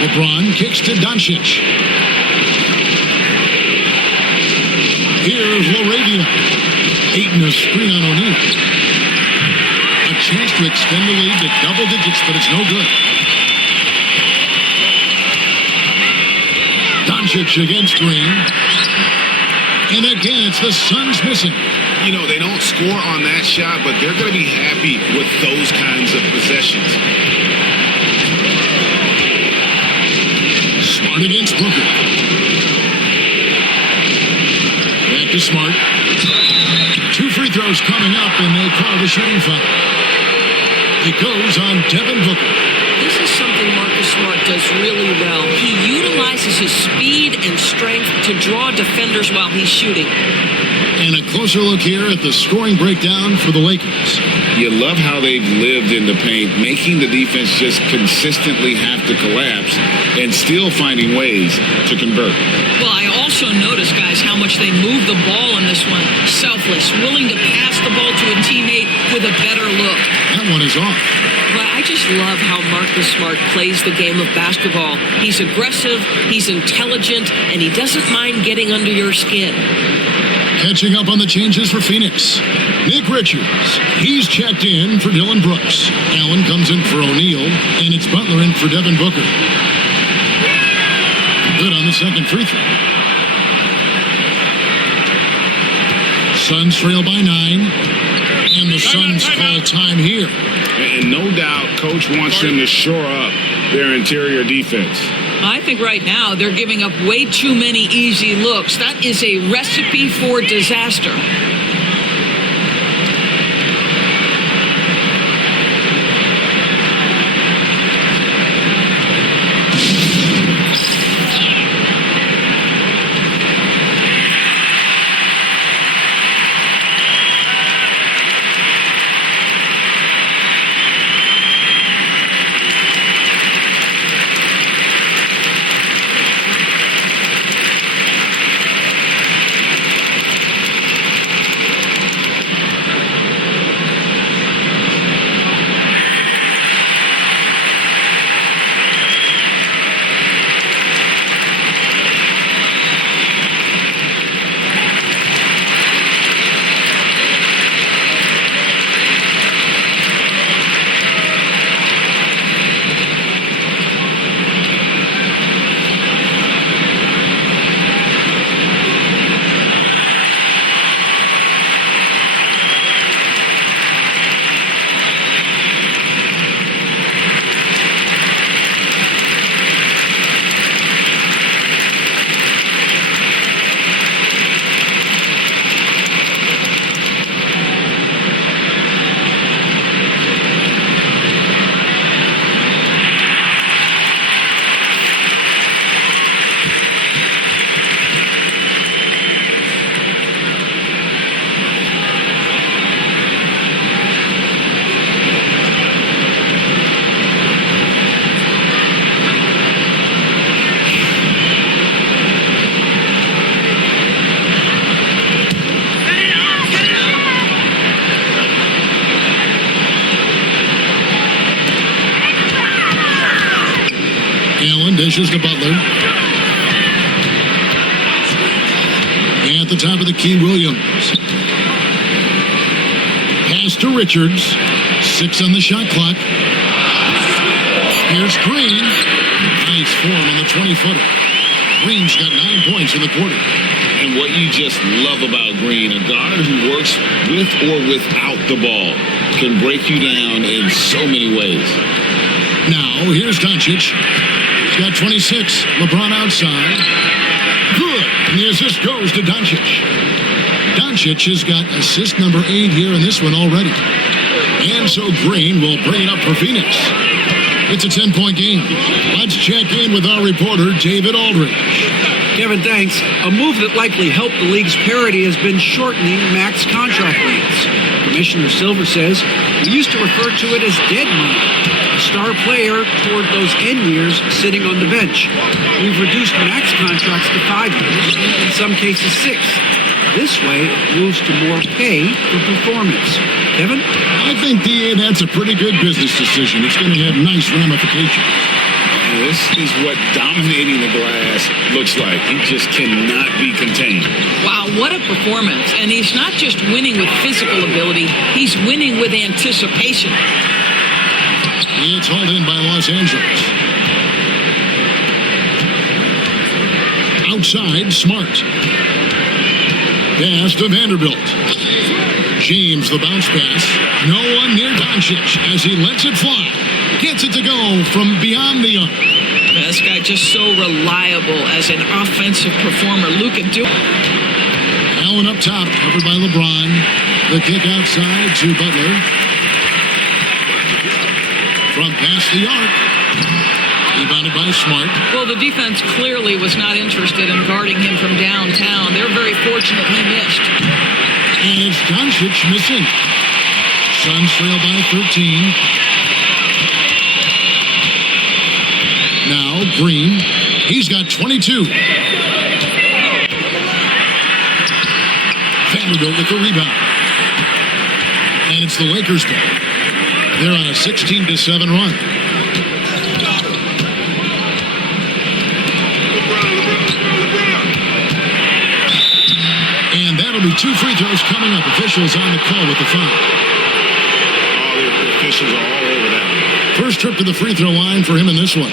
LeBron kicks to Doncic. Here's Laravia. Ayton a screen on O'Neal. A chance to extend the lead to double digits, but it's no good. Doncic against Green. And again, it's the Suns missing. You know, they don't score on that shot, but they're going to be happy with those kinds of possessions. Smart against Booker. Back to Smart. 2 free throws coming up, and they call the shooting foul. It goes on Devin Booker. This is something Marcus Smart does really well. He utilizes his speed and strength to draw defenders while he's shooting. And a closer look here at the scoring breakdown for the Lakers. You love how they've lived in the paint, making the defense just consistently have to collapse and still finding ways to convert. Well, I also notice, guys, how much they move the ball in this one. Selfless, willing to pass the ball to a teammate with a better look. That one is off. Well, I just love how Marcus Smart plays the game of basketball. He's aggressive, he's intelligent, and he doesn't mind getting under your skin. Catching up on the changes for Phoenix. Nick Richards. He's checked in for Dylan Brooks. Allen comes in for O'Neal, and it's Butler in for Devin Booker. Good on the second free throw. Suns trail by 9. And the Suns call time here. And no doubt, Coach wants them to shore up their interior defense. I think right now they're giving up way too many easy looks. That is a recipe for disaster. Dishes to Butler. And at the top of the key, Williams. Pass to Richards. 6 on the shot clock. Here's Green. Nice form on the 20-footer. Green's got 9 points in the quarter. And what you just love about Green, a guard who works with or without the ball, can break you down in so many ways. Now, here's Doncic. He's got 26. LeBron outside. Good. And the assist goes to Doncic. Doncic has got assist number 8 here in this one already. And so Green will bring it up for Phoenix. It's a 10-point game. Let's check in with our reporter, David Aldridge. Kevin, thanks. A move that likely helped the league's parity has been shortening max contract lengths. Commissioner Silver says we used to refer to it as dead money, a star player toward those end years sitting on the bench. We've reduced max contracts to 5 years, in some cases 6. This way, it moves to more pay for performance. Kevin? I think, DA, that's a pretty good business decision. It's going to have nice ramifications. This is what dominating the glass looks like. He just cannot be contained. Wow, what a performance. And he's not just winning with physical ability, he's winning with anticipation. It's hauled in by Los Angeles. Outside, Smart. Pass to Vanderbilt. James, the bounce pass. No one near Doncic as he lets it fly. Gets it to go from beyond the arc. This guy just so reliable as an offensive performer. Luka do. Allen up top, covered by LeBron. The kick outside to Butler. From past the arc. Rebounded by Smart. Well, the defense clearly was not interested in guarding him from downtown. They're very fortunate he missed. And it's Doncic missing. Suns trail by 13. Now Green. He's got 22. Vanderbilt with the rebound. And it's the Lakers ball. They're on a 16-7 run. And that'll be 2 free throws coming up. Officials on the call with the foul. All the officials are all over that. First trip to the free throw line for him in this one.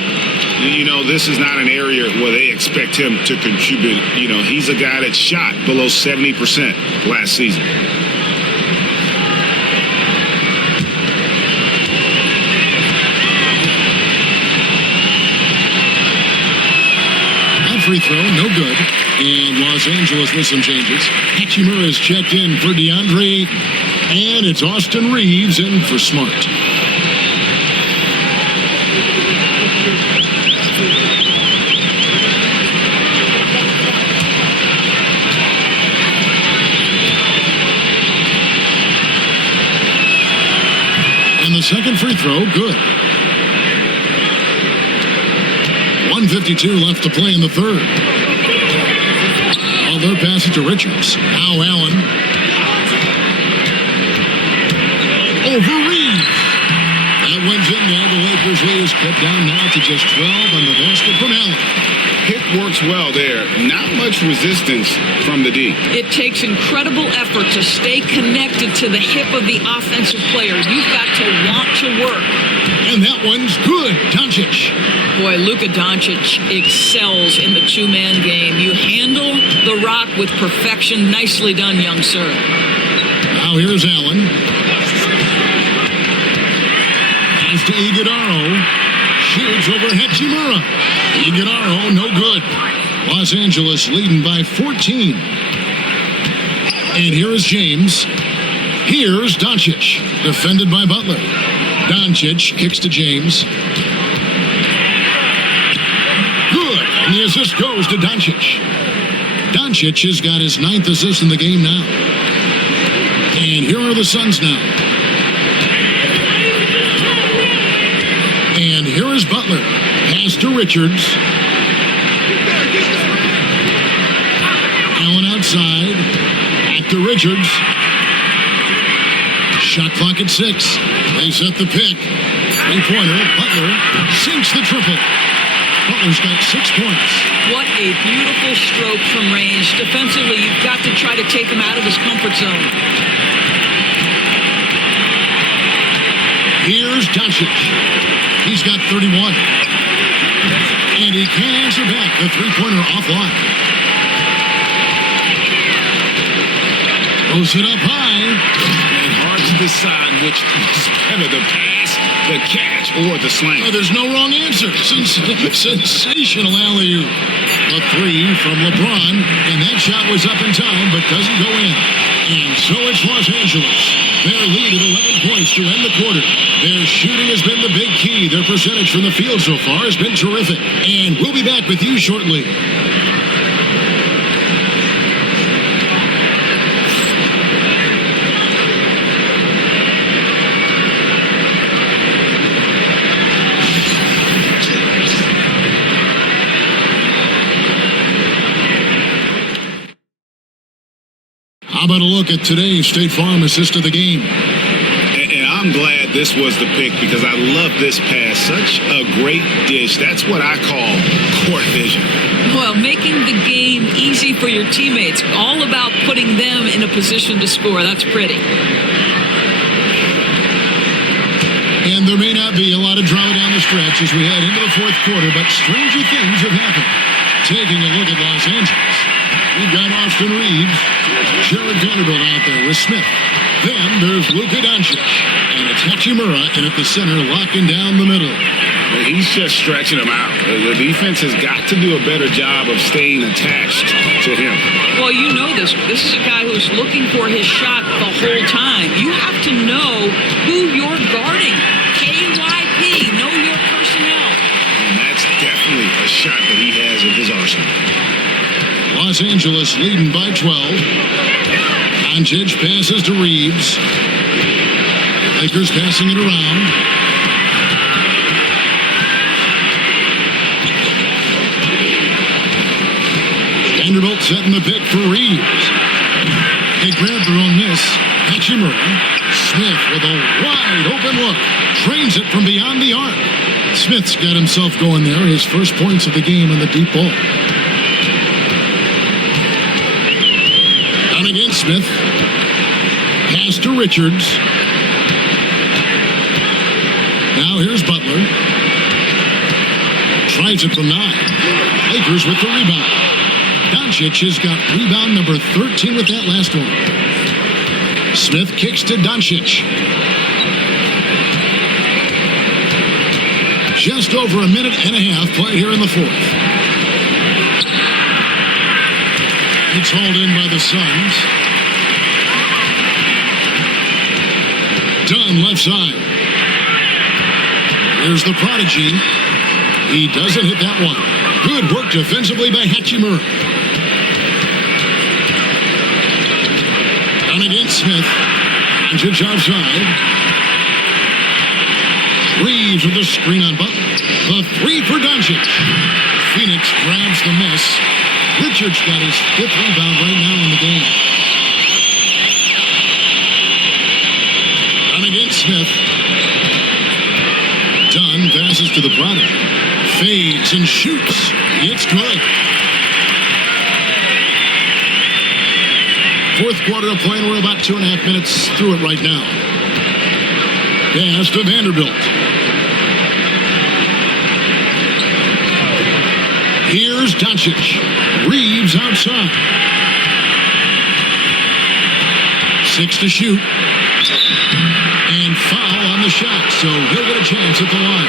You know, this is not an area where they expect him to contribute. You know, he's a guy that shot below 70% last season. That free throw, no good. And Los Angeles with some changes. Hachimura is checked in for DeAndre. And it's Austin Reeves in for Smart. And the second free throw, good. 1:52 left to play in the third. Their pass it to Richards. Now Allen. Over Reeves. That one's in there. The Lakers lead is clipped down now to just 12 on the basket from Allen. Pick works well there. Not much resistance from the D. It takes incredible effort to stay connected to the hip of the offensive player. You've got to want to work. And that one's good. Doncic. Boy, Luka Doncic excels in the two-man game. You handle the rock with perfection. Nicely done, young sir. Now here's Allen. Pass to Iguodala. Shoots over Hachimura. Iguodala, no good. Los Angeles leading by 14. And here is James. Here's Doncic. Defended by Butler. Doncic kicks to James. Good. And the assist goes to Doncic. Doncic has got his 9th assist in the game now. And here are the Suns now. And here is Butler. Pass to Richards. Allen outside. Back to Richards. Shot clock at 6. They set the pick. 3-pointer. Butler sinks the triple. Butler's got 6 points. What a beautiful stroke from range. Defensively, you've got to try to take him out of his comfort zone. Here's Doncic. He's got 31. And he can't answer back. The three-pointer offline. Throws it up high. And hard to decide which is better, the pass, the catch, or the slam. Oh, there's no wrong answer. Sensational alley-oop. A three from LeBron, and that shot was up in time, but doesn't go in. And so it's Los Angeles. Their lead at 11 points to end the quarter. Their shooting has been the big key. Their percentage from the field so far has been terrific. And we'll be back with you shortly. How about a look at today's State Farm assist of the game? And I'm glad this was the pick because I love this pass. Such a great dish. That's what I call court vision. Well, making the game easy for your teammates. All about putting them in a position to score. That's pretty. And there may not be a lot of drama down the stretch as we head into the fourth quarter, but stranger things have happened. Taking a look at Los Angeles. We've got Austin Reeves, Jared Vanderbilt out there with Smith. Then there's Luka Doncic, and it's Hachimura in at the center, locking down the middle. He's just stretching them out. The defense has got to do a better job of staying attached to him. Well, you know this. This is a guy who's looking for his shot the whole time. You have to know who you're guarding. KYP, know your personnel. And that's definitely a shot that he has in his arsenal. Los Angeles leading by 12. Doncic passes to Reeves. Lakers passing it around. Vanderbilt setting the pick for Reeves. They grab their own miss. Hachimura. Smith with a wide open look. Trains it from beyond the arc. Smith's got himself going there. His first points of the game on the deep ball. Against Smith. Pass to Richards. Now here's Butler. Tries it from 9. Lakers with the rebound. Doncic has got rebound number 13 with that last one. Smith kicks to Doncic. Just over a minute and a half played here in the fourth. It's hauled in by the Suns. Dunn left side. Here's the prodigy. He doesn't hit that one. Good work defensively by Hachimura. Dunn against Smith. Doncic outside. Reeves with a screen on Butler. The three for Doncic. Phoenix grabs the miss. Richards got his 5th rebound right now in the game. Dunn against Smith. Dunn passes to the product. Fades and shoots. It's good. Fourth quarter of play, and we're about 2.5 minutes through it right now. Pass to Vanderbilt. Here's Doncic. Reeves outside. 6 to shoot. And foul on the shot, so he'll get a chance at the line.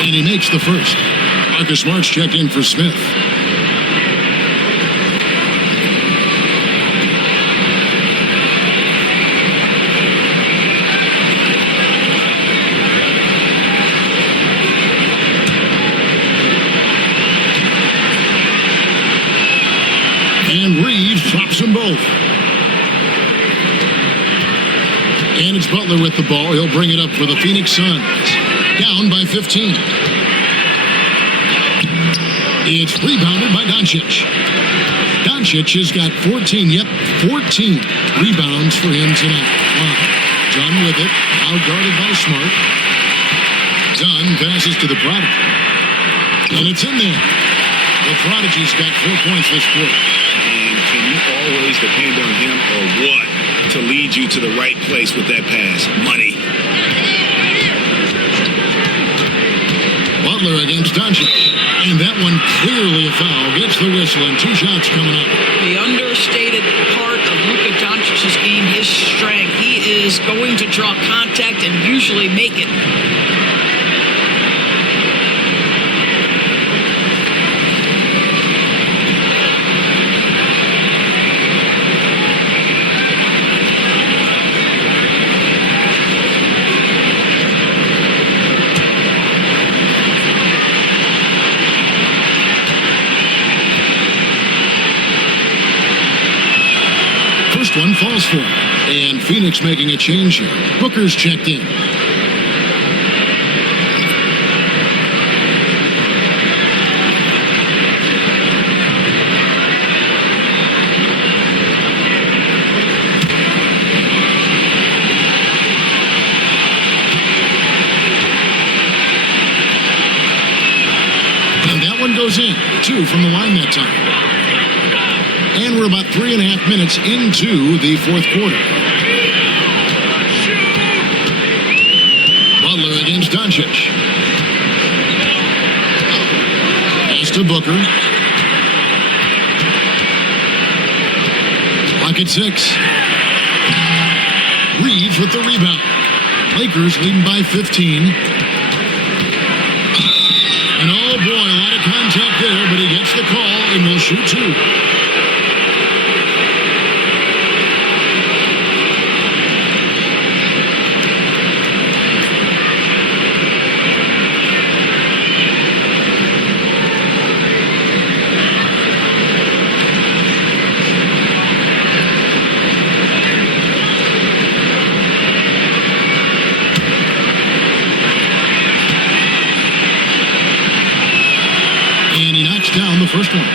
And he makes the first. Marcus Smart's checked in for Smith. And Reeves drops them both. And it's Butler with the ball. He'll bring it up for the Phoenix Suns. Down by 15. It's rebounded by Doncic. Doncic has got 14 rebounds for him tonight. Wow. Dunn with it, out guarded by Smart. Dunn passes to the Prodigy. And it's in there. The Prodigy's got 4 points this quarter. And can you always depend on him or what to lead you to the right place with that pass? Money. Butler against Doncic. And that one clearly a foul. Gets the whistle and 2 shots coming up. The understated part of Luka Doncic's game, his strength. He is going to draw contact and usually make it. One falls for him. And Phoenix making a change here. Booker's checked in. And that one goes in. 2 from the line that time. And we're about 3.5 minutes into the fourth quarter. Butler against Doncic. Pass to Booker. Clock at 6. Reeves with the rebound. Lakers leading by 15. And oh boy, a lot of contact there, but he gets the call and will shoot 2. Down the first one.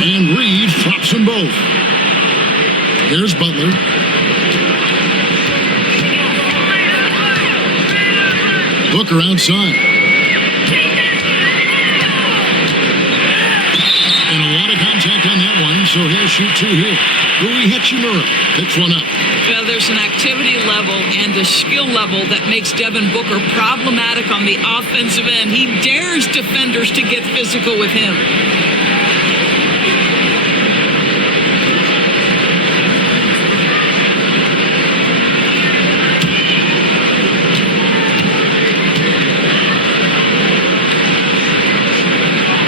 And Reeves drops them both. Here's Butler. Booker outside. On that one, so he'll shoot 2 here. Rui Hachimura picks one up. Well, there's an activity level and a skill level that makes Devin Booker problematic on the offensive end. He dares defenders to get physical with him.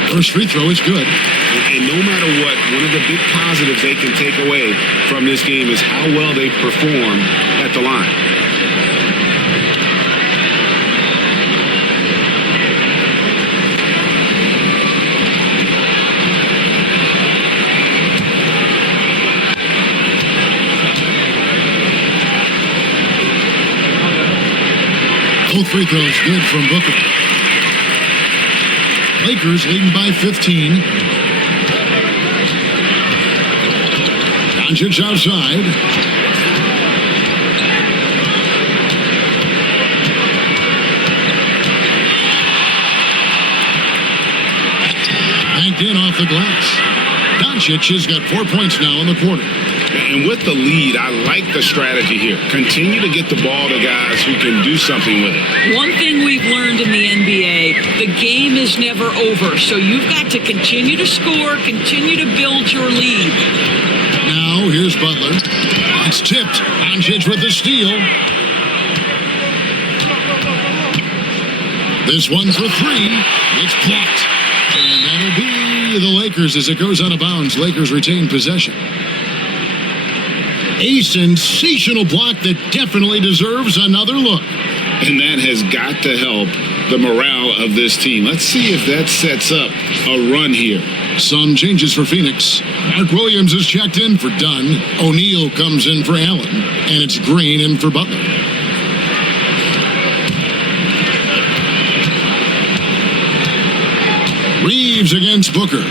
First free throw is good. And no matter what, one of the big positives they can take away from this game is how well they perform at the line. Both free throws good from Booker. Lakers leading by 15. Doncic outside. Banked in off the glass. Doncic has got 4 points now in the quarter. And with the lead, I like the strategy here. Continue to get the ball to guys who can do something with it. One thing we've learned in the NBA, the game is never over. So you've got to continue to score, continue to build your lead. Now, here's Butler. It's tipped. Doncic with the steal. This one for 3. It's blocked. And that'll be the Lakers as it goes out of bounds. Lakers retain possession. A sensational block that definitely deserves another look. And that has got to help the morale of this team. Let's see if that sets up a run here. Some changes for Phoenix. Mark Williams is checked in for Dunn. O'Neal comes in for Allen. And it's Green in for Butler. Reeves against Booker.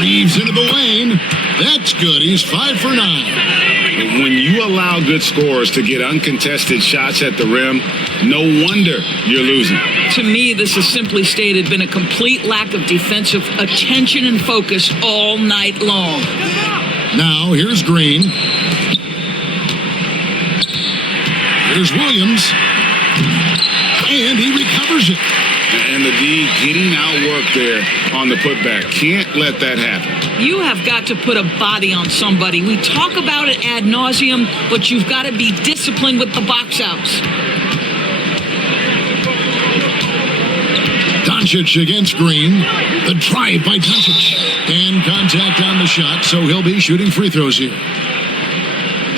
Reeves into the lane. That's good. He's 5 for 9. When you allow good scorers to get uncontested shots at the rim, no wonder you're losing. To me, this has simply stated been a complete lack of defensive attention and focus all night long. Now, here's Green. Here's Williams. And he recovers it. And the D getting outworked there on the putback. Can't let that happen. You have got to put a body on somebody. We talk about it ad nauseum, but you've got to be disciplined with the box outs. Doncic against Green. The drive by Doncic. And contact on the shot, so he'll be shooting free throws here.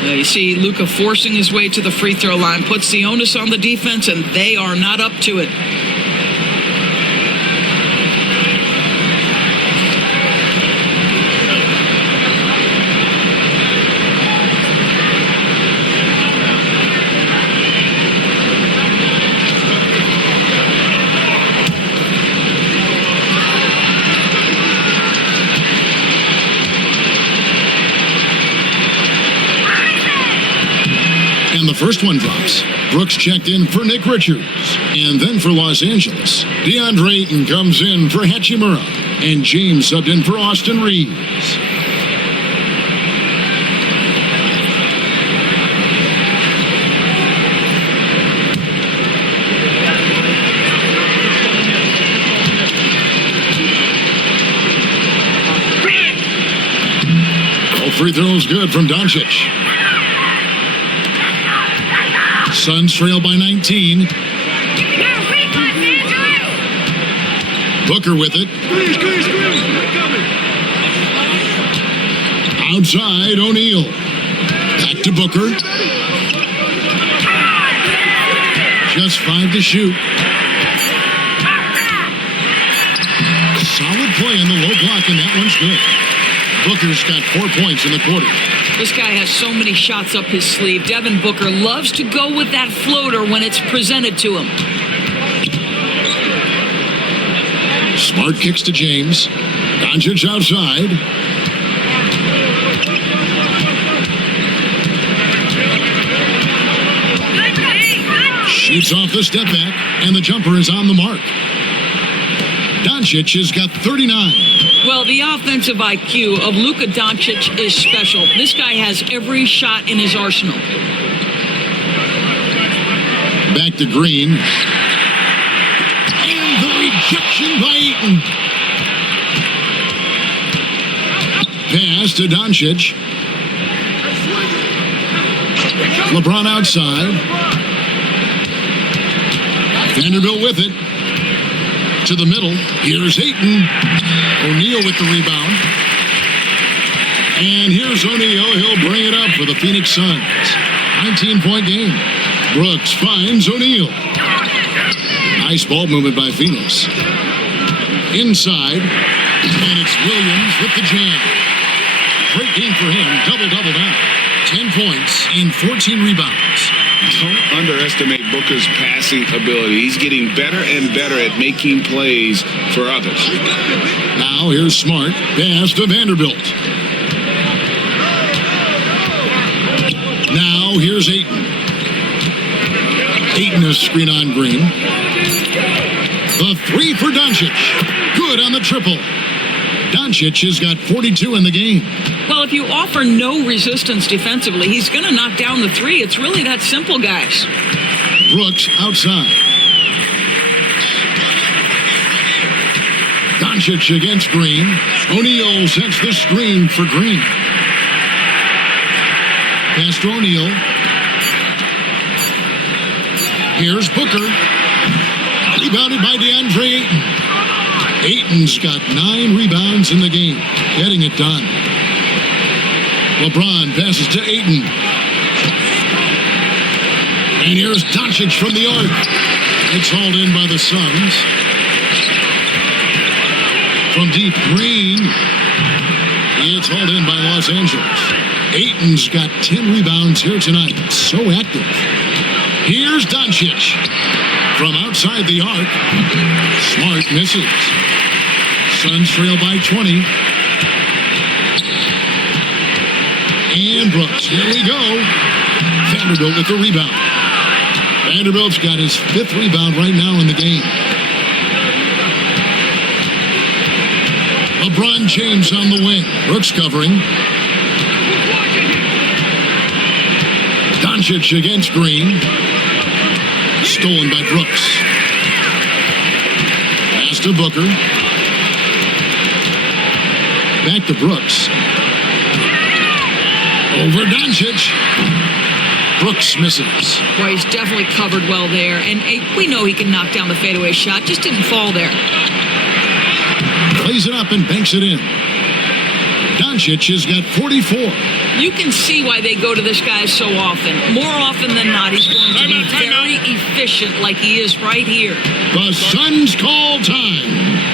You see Luka forcing his way to the free throw line, puts the onus on the defense, and they are not up to it. The first one drops. Brooks checked in for Nick Richards. And then for Los Angeles, DeAndre Ayton comes in for Hachimura. And James subbed in for Austin Reeves. All free throws good from Doncic. Suns trail by 19. Booker with it. Outside, O'Neal. Back to Booker. Just 5 to shoot. Solid play in the low block, and that one's good. Booker's got 4 points in the quarter. This guy has so many shots up his sleeve. Devin Booker loves to go with that floater when it's presented to him. Smart kicks to James. Doncic outside. Shoots off the step back, and the jumper is on the mark. Doncic has got 39. Well, the offensive IQ of Luka Doncic is special. This guy has every shot in his arsenal. Back to Green. And the rejection by Ayton. Pass to Doncic. LeBron outside. Vanderbilt with it. To the middle. Here's Ayton. O'Neal with the rebound. And here's O'Neal. He'll bring it up for the Phoenix Suns. 19-point game. Brooks finds O'Neal. Nice ball movement by Phoenix. Inside. And it's Williams with the jam. Great game for him. Double-double now. 10 points and 14 rebounds. Don't underestimate Booker's passing ability. He's getting better and better at making plays for others. Now here's Smart. Pass to Vanderbilt. Now here's Ayton. Ayton is screen on Green. The three for Doncic. Good on the triple. Doncic has got 42 in the game. Well, if you offer no resistance defensively, he's going to knock down the three. It's really that simple, guys. Brooks outside. Doncic against Green. O'Neal sets the screen for Green. Pass to O'Neal. Here's Booker. Rebounded by DeAndre Ayton. Ayton's got 9 rebounds in the game. Getting it done. LeBron passes to Ayton. And here's Doncic from the arc. It's hauled in by the Suns. From deep, Green. It's hauled in by Los Angeles. Ayton's got 10 rebounds here tonight. So active. Here's Doncic. From outside the arc. Smart misses. Suns trail by 20. And Brooks. Here we go. Vanderbilt with the rebound. Vanderbilt's got his 5th rebound right now in the game. LeBron James on the wing. Brooks covering. Doncic against Green. Stolen by Brooks. Pass to Booker. Back to Brooks. Over Doncic. Brooks misses. Boy, he's definitely covered well there. And we know he can knock down the fadeaway shot. Just didn't fall there. Plays it up and banks it in. Doncic has got 44. You can see why they go to this guy so often. More often than not, he's going to be very efficient like he is right here. The Suns call time.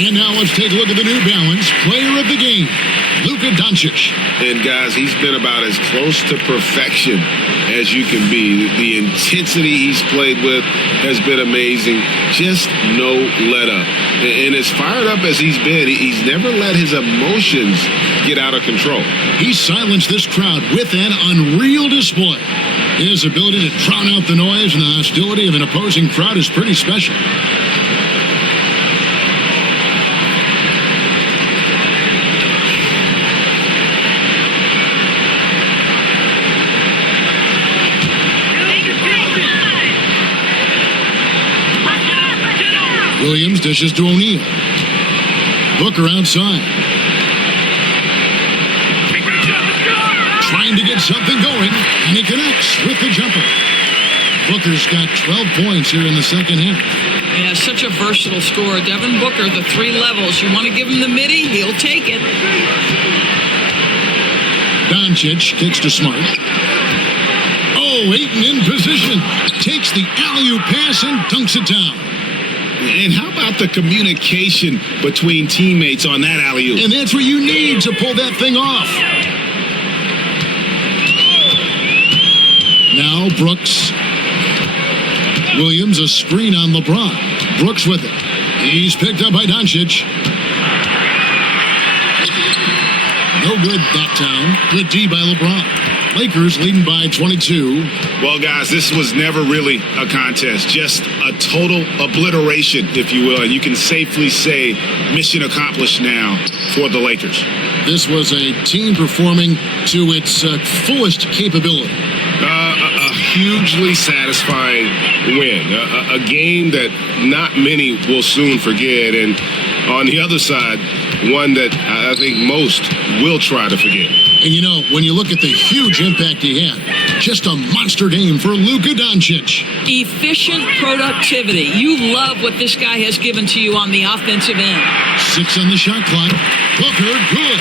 And now let's take a look at the New Balance player of the game, Luka Doncic. And guys, he's been about as close to perfection as you can be. The intensity he's played with has been amazing. Just no let up. And as fired up as he's been, he's never let his emotions get out of control. He silenced this crowd with an unreal display. His ability to drown out the noise and the hostility of an opposing crowd is pretty special. Williams dishes to O'Neal. Booker outside. Trying to get something going, and he connects with the jumper. Booker's got 12 points here in the second half. Yeah, such a versatile scorer. Devin Booker, the 3 levels. You want to give him the midi, he'll take it. Doncic kicks to Smart. Oh, Ayton in position. Takes the alley-oop pass and dunks it down. And how about the communication between teammates on that alley-oop? And that's what you need to pull that thing off. Now Brooks. Williams, a screen on LeBron. Brooks with it. He's picked up by Doncic. No good that time. Good D by LeBron. Lakers leading by 22. Well, guys, this was never really a contest. Just a total obliteration, if you will. And you can safely say mission accomplished now for the Lakers. This was a team performing to its fullest capability. A hugely satisfying win. A game that not many will soon forget. And on the other side, one that I think most will try to forget. And, you know, when you look at the huge impact he had, just a monster game for Luka Doncic. Efficient productivity. You love what this guy has given to you on the offensive end. 6 on the shot clock. Booker, good.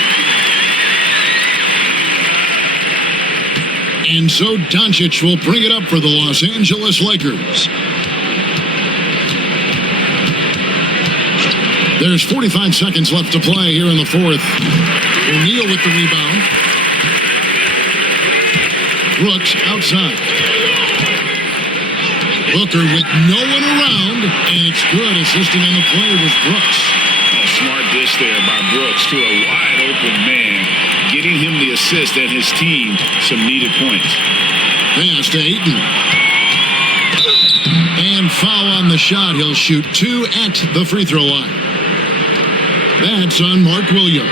And so Doncic will bring it up for the Los Angeles Lakers. There's 45 seconds left to play here in the fourth. O'Neal with the rebound. Brooks outside. Booker with no one around, and it's good. Assisting on the play was Brooks. Oh, smart dish there by Brooks to a wide open man, getting him the assist and his team some needed points. Pass to Ayton. And foul on the shot. He'll shoot 2 at the free throw line. That's on Mark Williams.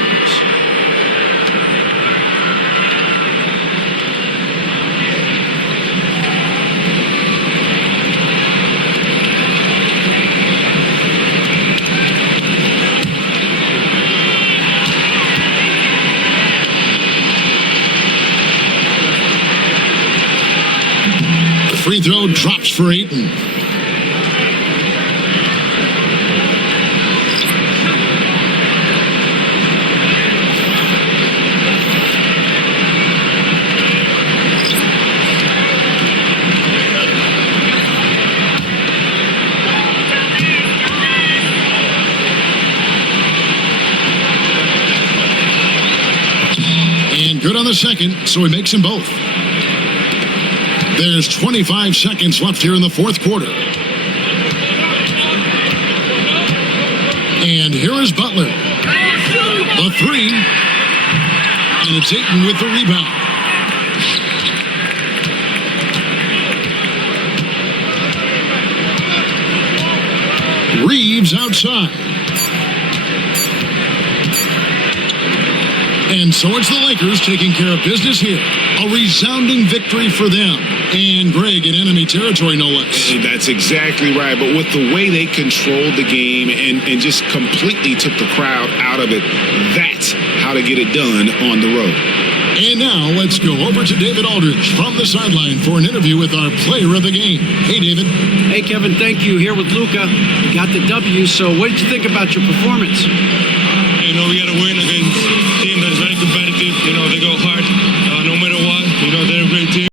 Free throw drops for Ayton. And good on the second, so he makes them both. There's 25 seconds left here in the fourth quarter. And here is Butler. The three. And it's Ayton with the rebound. Reeves outside. And so it's the Lakers taking care of business here. A resounding victory for them. And Greg in enemy territory, no less. That's exactly right. But with the way they controlled the game and just completely took the crowd out of it, that's how to get it done on the road. And now let's go over to David Aldridge from the sideline for an interview with our player of the game. Hey, David. Hey, Kevin, thank you. Here with Luka. You got the W, so what did you think about your performance? You know, we got to win against a team that's very competitive. You know, they go